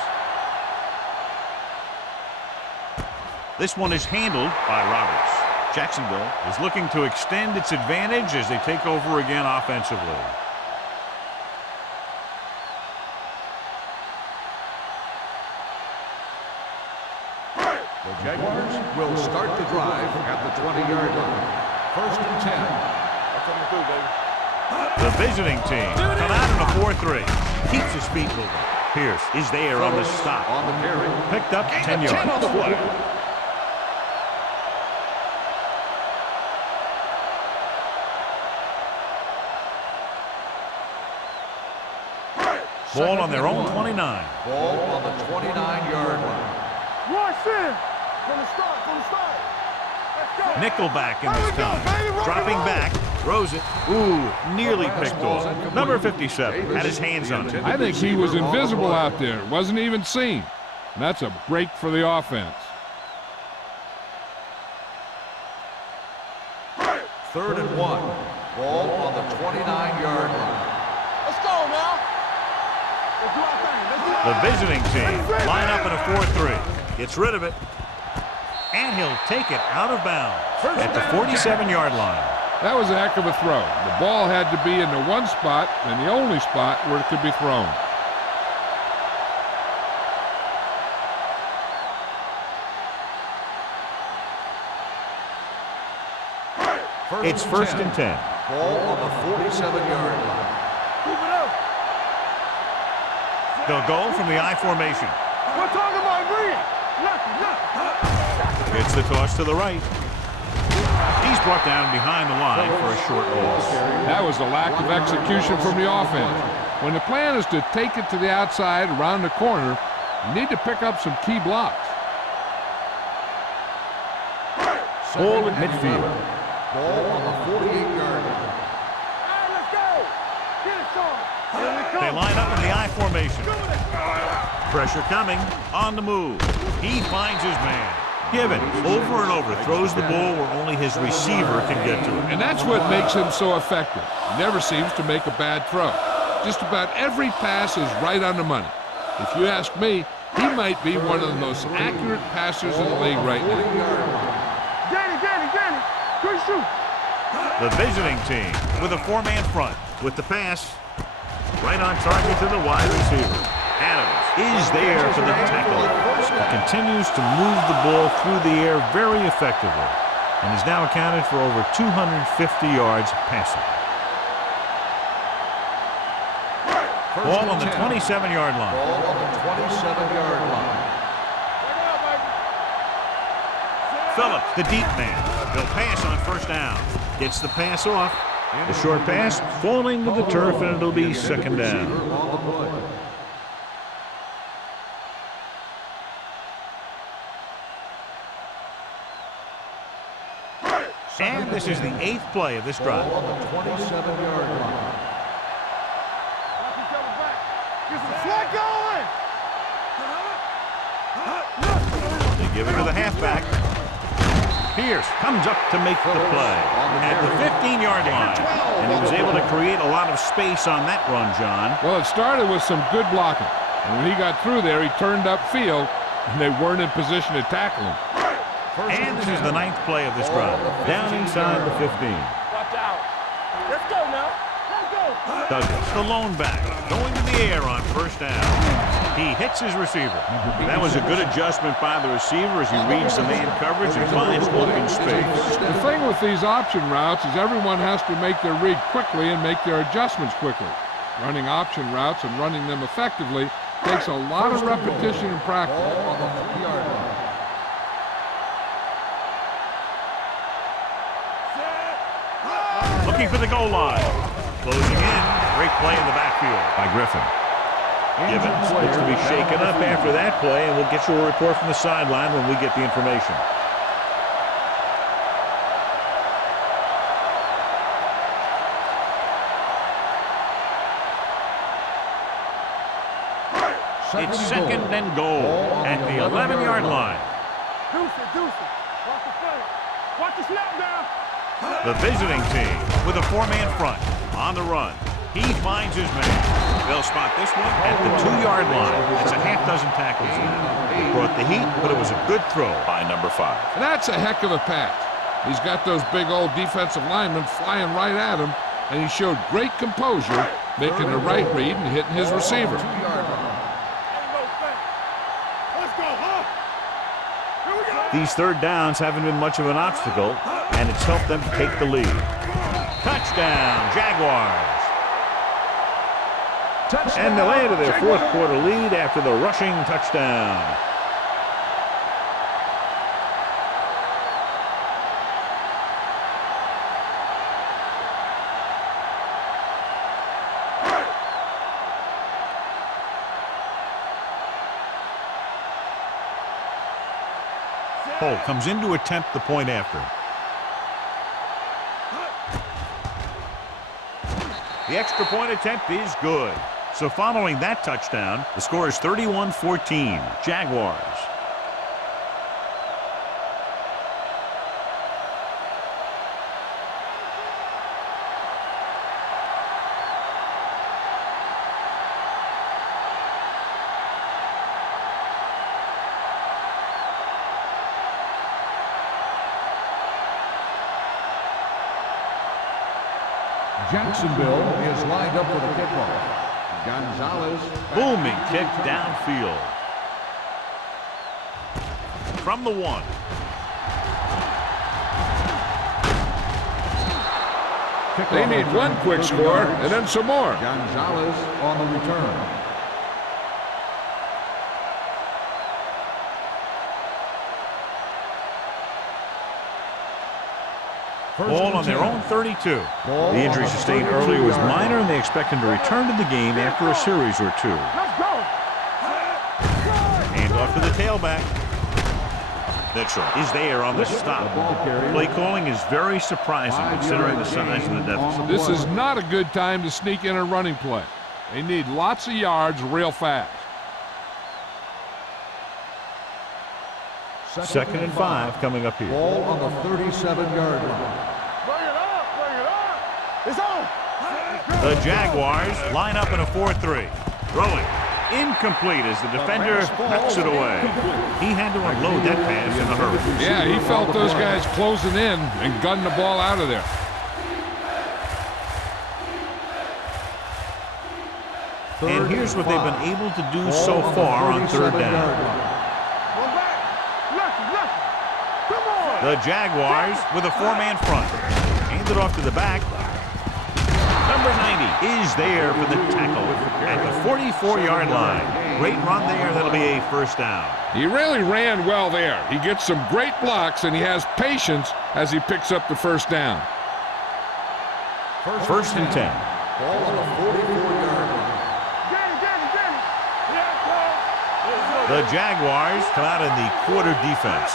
This one is handled by Roberts. Jacksonville is looking to extend its advantage as they take over again offensively. The Jaguars will start the drive at the 20-yard line. 1st and 10. That's what I'm gonna do, baby. The visiting team come out in a 4-3. Keeps his feet moving. Pierce is there on the stop. On the carry. Picked up 10 yards. 10 on the play. Ball on their own 29. Ball on the 29-yard line. Rush in. From the start. Let's go. Nickelback in this time. Dropping back. Throws it. Ooh, nearly picked off. Number 57 had his hands on it. I think he was invisible out there. Wasn't even seen. And that's a break for the offense. 3rd and 1. Ball on the 29-yard line. Let's go now. Let's do our thing. The visiting team line up in a 4-3. Gets rid of it. And he'll take it out of bounds at the 47-yard line. That was a heck of a throw. The ball had to be in the one spot and the only spot where it could be thrown. It's 1st and 10. Ball on the 47-yard line. Keep it up. They'll go from the I formation. We're talking about green. Look. Gets the toss to the right. He's brought down behind the line for a short loss. That was a lack of execution from the offense. When the plan is to take it to the outside around the corner, you need to pick up some key blocks. Ball at midfield. Ball on the 48-yard line. All right, let's go. Get it, Sean. They line up in the I formation. Pressure coming. On the move. He finds his man. Given over and over throws the ball where only his receiver can get to it. And that's what makes him so effective. He never seems to make a bad throw. Just about every pass is right on the money. If you ask me, he might be one of the most accurate passers in the league right now. Get it. Good shoot. The visiting team with a four-man front. With the pass, right on target to the wide receiver. Adams is there for the tackle. He continues to move the ball through the air very effectively and is now accounted for over 250 yards passing. Ball on the 27-yard line. Ball on the 27-yard line. Phillips, the deep man. He'll pass on first down. Gets the pass off. The short pass falling to the turf, and it'll be second down. And this is the 8th play of this drive. Ball on the 27-yard line. Watch each other back. Get some slack going. They give it to the halfback. Pierce comes up to make the play at the 15-yard line. And he was able to create a lot of space on that run, John. Well, it started with some good blocking. And when he got through there, he turned upfield, and they weren't in position to tackle him. And this is the 9th play of this drive. Down inside the 15. Watch out. Let's go now. Let's go. Douglas, the lone back, going to the air on first down. He hits his receiver. That was a good adjustment by the receiver as he reads the man coverage and finds open space. The thing with these option routes is everyone has to make their read quickly and make their adjustments quickly. Running option routes and running them effectively takes a lot of repetition and practice. Ball on the 3-yard line. Looking for the goal line. Closing in. Great play in the backfield by Griffin. Gibbons looks to be shaken up after that play, and we'll get you a report from the sideline when we get the information. It's second and goal at the 11-yard line. Deuce it. Watch the play. Watch the snap down. The visiting team with a four-man front on the run. He finds his man. They'll spot this one at the 2-yard line. That's a half dozen tackles now. Brought the heat, but it was a good throw by number 5. And that's a heck of a pass. He's got those big old defensive linemen flying right at him, and he showed great composure, making the right read and hitting his receiver. These third downs haven't been much of an obstacle, and it's helped them to take the lead. Touchdown, Jaguars. And they'll add to their fourth quarter lead after the rushing touchdown. Cole comes in to attempt the point after. The extra point attempt is good. So following that touchdown, the score is 31-14, Jaguars. Jacksonville is lined up for the kickoff. Gonzalez. Booming kick downfield. From the 1. They need one quick score and then some more. Gonzalez on the return. Ball on their own 32. The injury sustained earlier was minor, and they expect him to return to the game after a series or two. Let's go. Hand off to the tailback. Mitchell is there on the stop. Play calling is very surprising considering the size of the deficit. This is not a good time to sneak in a running play. They need lots of yards real fast. 2nd and 5 coming up here. Ball on the 37-yard line. Bring it up. Bring it up. It's on. The Jaguars line up in a 4-3. Throwing. Incomplete as the defender knocks it away. He had to unload that pass in a hurry. Yeah, he felt those guys closing in and gunned the ball out of there. And here's what they've been able to do so far on 3rd down. One back. Left. Come on. The Jaguars with a 4-man front. Hand it off to the back. Number 90 is there for the tackle at the 44-yard line. Great run there. That'll be a 1st down. He really ran well there. He gets some great blocks, and he has patience as he picks up the 1st down. 1st and 10. Ball on the 44-yard line. The Jaguars come out in the quarter defense.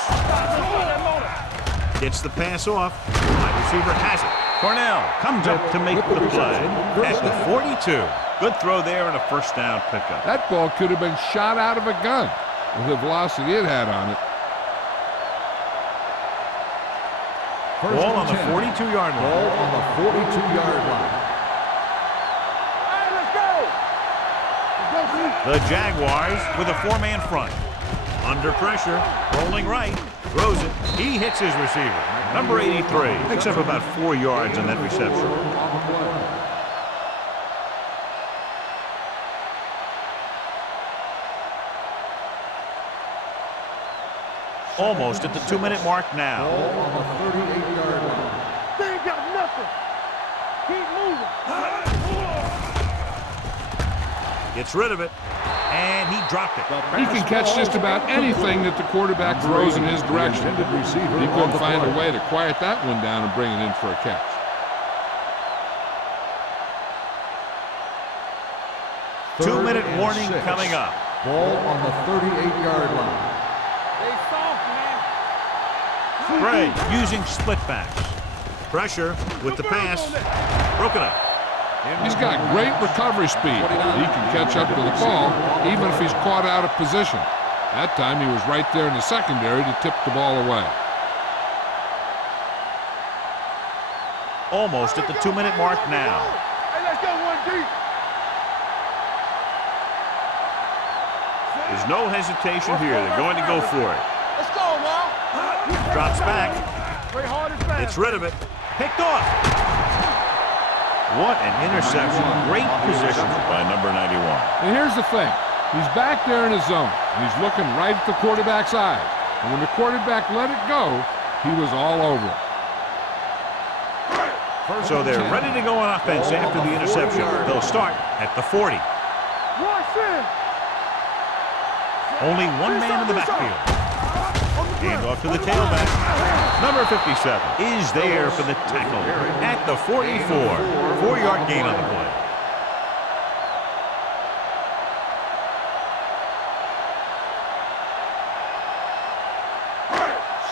Gets the pass off. Wide receiver has it. Cornell comes up to make the play at the 42. Good throw there and a 1st down pickup. That ball could have been shot out of a gun with the velocity it had on it. Ball on the 42-yard line. Ball on the 42-yard line. Hey, let's go. The Jaguars with a 4-man front. Under pressure, rolling right, throws it. He hits his receiver. Number 83 picks up about 4 yards on that reception. Almost at the 2-minute mark now. Ball on the 38-yard line. They ain't got nothing. Keep moving. Gets rid of it, and he dropped it. He can catch just about anything that the quarterback throws in his direction. He couldn't find a way to quiet that one down and bring it in for a catch. Two-minute warning coming up. Ball on the 38-yard line. They soft, man. Bray using split backs. Pressure with the pass. Broken up. He's got great recovery speed. He can catch up to the ball even if he's caught out of position. That time he was right there in the secondary to tip the ball away. Almost at the 2-minute mark now. Hey, let's go one deep. There's no hesitation here. They're going to go for it. Let's go now. Drops back. Play hard and fast. Gets rid of it. Picked off. What an interception. Great position by number 91. And here's the thing. He's back there in his zone. And he's looking right at the quarterback's eyes. And when the quarterback let it go, he was all over it. So they're ready to go on offense after the interception. They'll start at the 40. Rush in. Only one man in the backfield. Hand off to the tailback. Number 57 is there for the tackle at the 44. 4-yard gain on the play.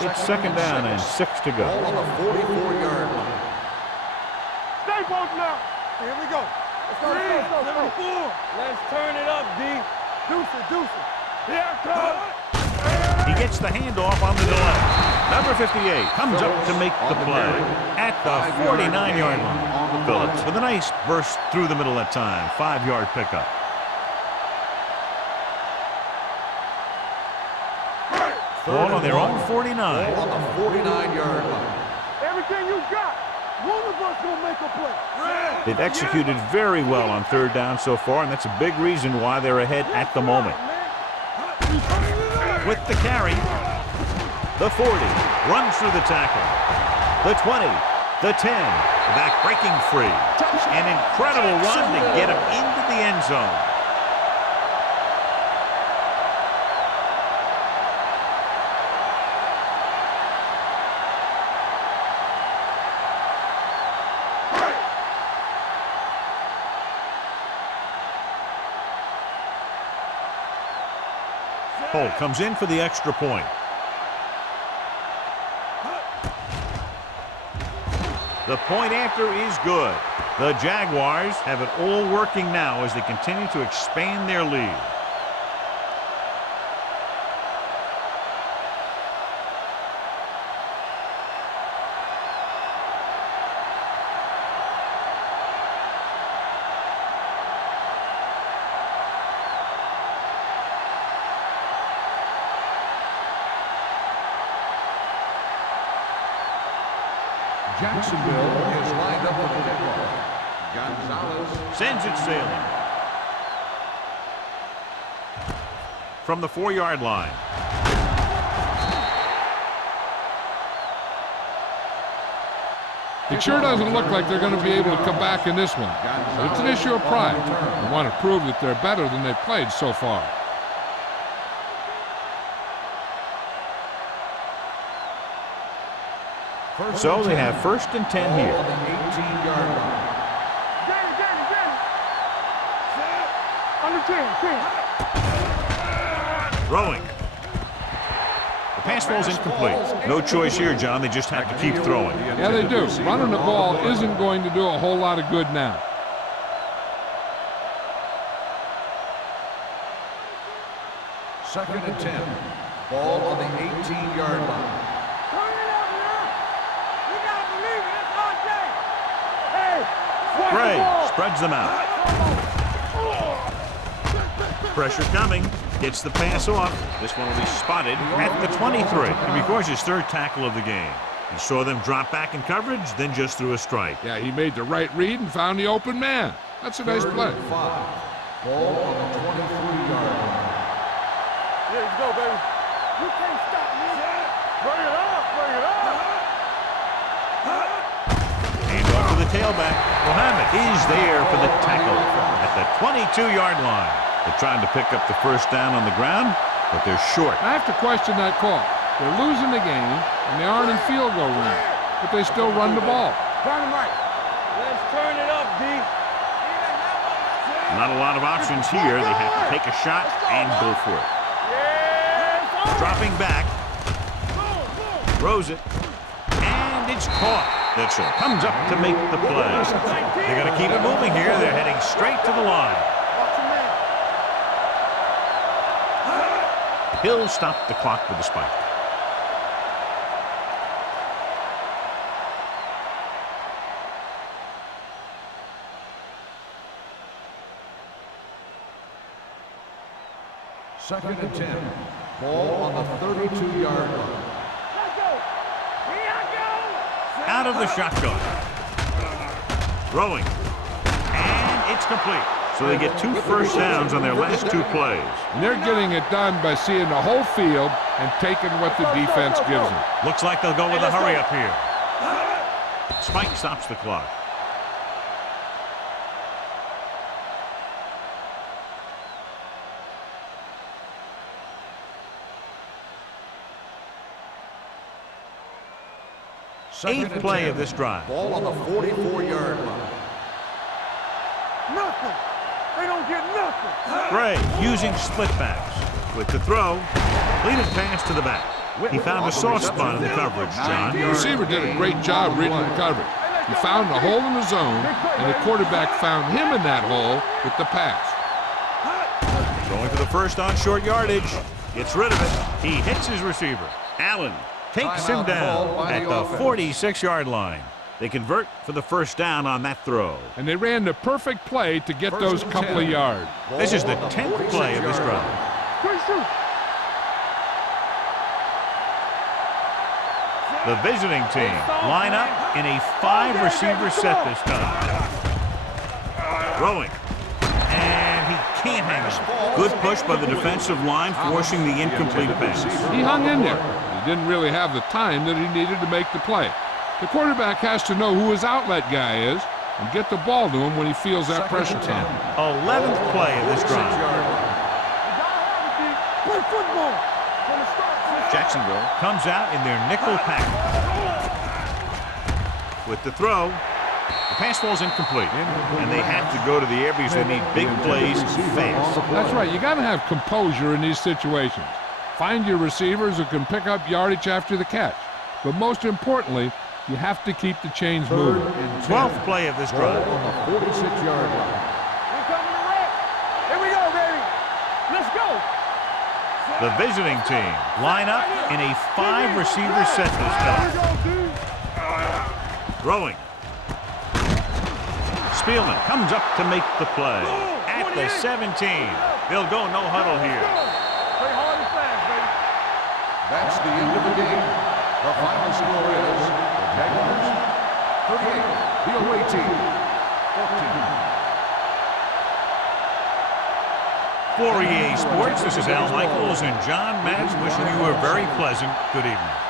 It's 2nd down and 6 to go. Ball on the 44-yard line. Stay posted now. Here we go. Let's go. Let's turn it up, D. Deuce it. Here I come. He gets the handoff on the delay. Number 58 comes up to make the play at the 49-yard line. Phillips with a nice burst through the middle that time. 5-yard pickup. Ball on their own 49. Ball on the 49-yard line. Everything you got. One of us will make a play. They've executed very well on 3rd down so far, and that's a big reason why they're ahead at the moment. With the carry, the 40 runs through the tackle. The 20, the 10, back breaking free. An incredible run to get him into the end zone. Holt comes in for the extra point. The point after is good. The Jaguars have it all working now as they continue to expand their lead. Jacksonville is lined up for the kickoff. Gonzalez Sends it sailing. From the 4-yard line. It sure doesn't look like they're going to be able to come back in this one. But it's an issue of pride. They want to prove that they're better than they've played so far. So they have 1st and 10 here. on the 18-yard line. Under 10. Throwing. The pass falls incomplete. No choice here, John. They just have to keep throwing. Yeah, they do. Running the ball isn't going to do a whole lot of good now. Second and 10. Ball on the 18-yard line. Turn it up now. You gotta believe it. It's our day. Hey, watch the Gray ball. spreads them out. Pressure coming. Gets the pass off. This one will be spotted at the 23. It records his 3rd tackle of the game. He saw them drop back in coverage, then just threw a strike. Yeah, he made the right read and found the open man. That's a nice Third play. and 5. Ball on the 23-yard line. Let's go, baby. You can't stop me. Bring it up. Bring it up. Hand off to the tailback. Mohammed is there for the tackle at the 22-yard line. They're trying to pick up the 1st down on the ground, but they're short. I have to question that call. They're losing the game, and they aren't in field goal range, but they still run the ball. Dynamite. Let's turn it up, D. Not a lot of options here. They have to take a shot and go for it. Dropping back. Throws it. And it's caught. Mitchell comes up to make the play. They're going to keep it moving here. They're heading straight to the line. Hill stopped the clock with the spike. Second and 10. Ball on the 32-yard line. Let's go. Here I go. Out of the shotgun. Throwing. And it's complete. So they get 2 first downs on their last 2 plays. And they're getting it done by seeing the whole field and taking what the defense gives them. Looks like they'll go with a hurry up here. Spike stops the clock. Second 8th and play 10. of this drive. Ball on the 44-yard line. Nothing. They don't get nothing. Gray using split backs. With the throw, completed pass to the back. He found a soft spot in the coverage, John. The receiver did a great job reading the coverage. He found a hole in the zone, and the quarterback found him in that hole with the pass. Going for the 1st on short yardage. Gets rid of it. He hits his receiver. Allen takes him down at the 46-yard line. They convert for the 1st down on that throw. And they ran the perfect play to get those couple of yards. This is the 10th play of this drive. Quick shoot. The visiting team line up in a 5-receiver set this time. Throwing. And he can't hang on. Good push by the defensive line, forcing the incomplete pass. He hung in there. He didn't really have the time that he needed to make the play. The quarterback has to know who his outlet guy is and get the ball to him when he feels that pressure coming. 11th play of this drive. Play football. From the start. Jacksonville comes out in their nickel package. With the throw, the pass falls incomplete. And they have to go to the air because they need big plays fast. That's right. You got to have composure in these situations. Find your receivers who can pick up yardage after the catch. But most importantly, you have to keep the chains moving. 12th play of this drive. On the 46-yard line. Here comes the rep. Here we go, baby. Let's go. The visiting team line up in a 5-receiver set this time. Throwing. Spielman comes up to make the play. At the 17. They'll go no huddle here. Play hard and fast, baby. That's the end of the game. The final score is the Jaguars 38, the away team 14. For EA Sports, this is Al Michaels and John Madden wishing you a very pleasant good evening.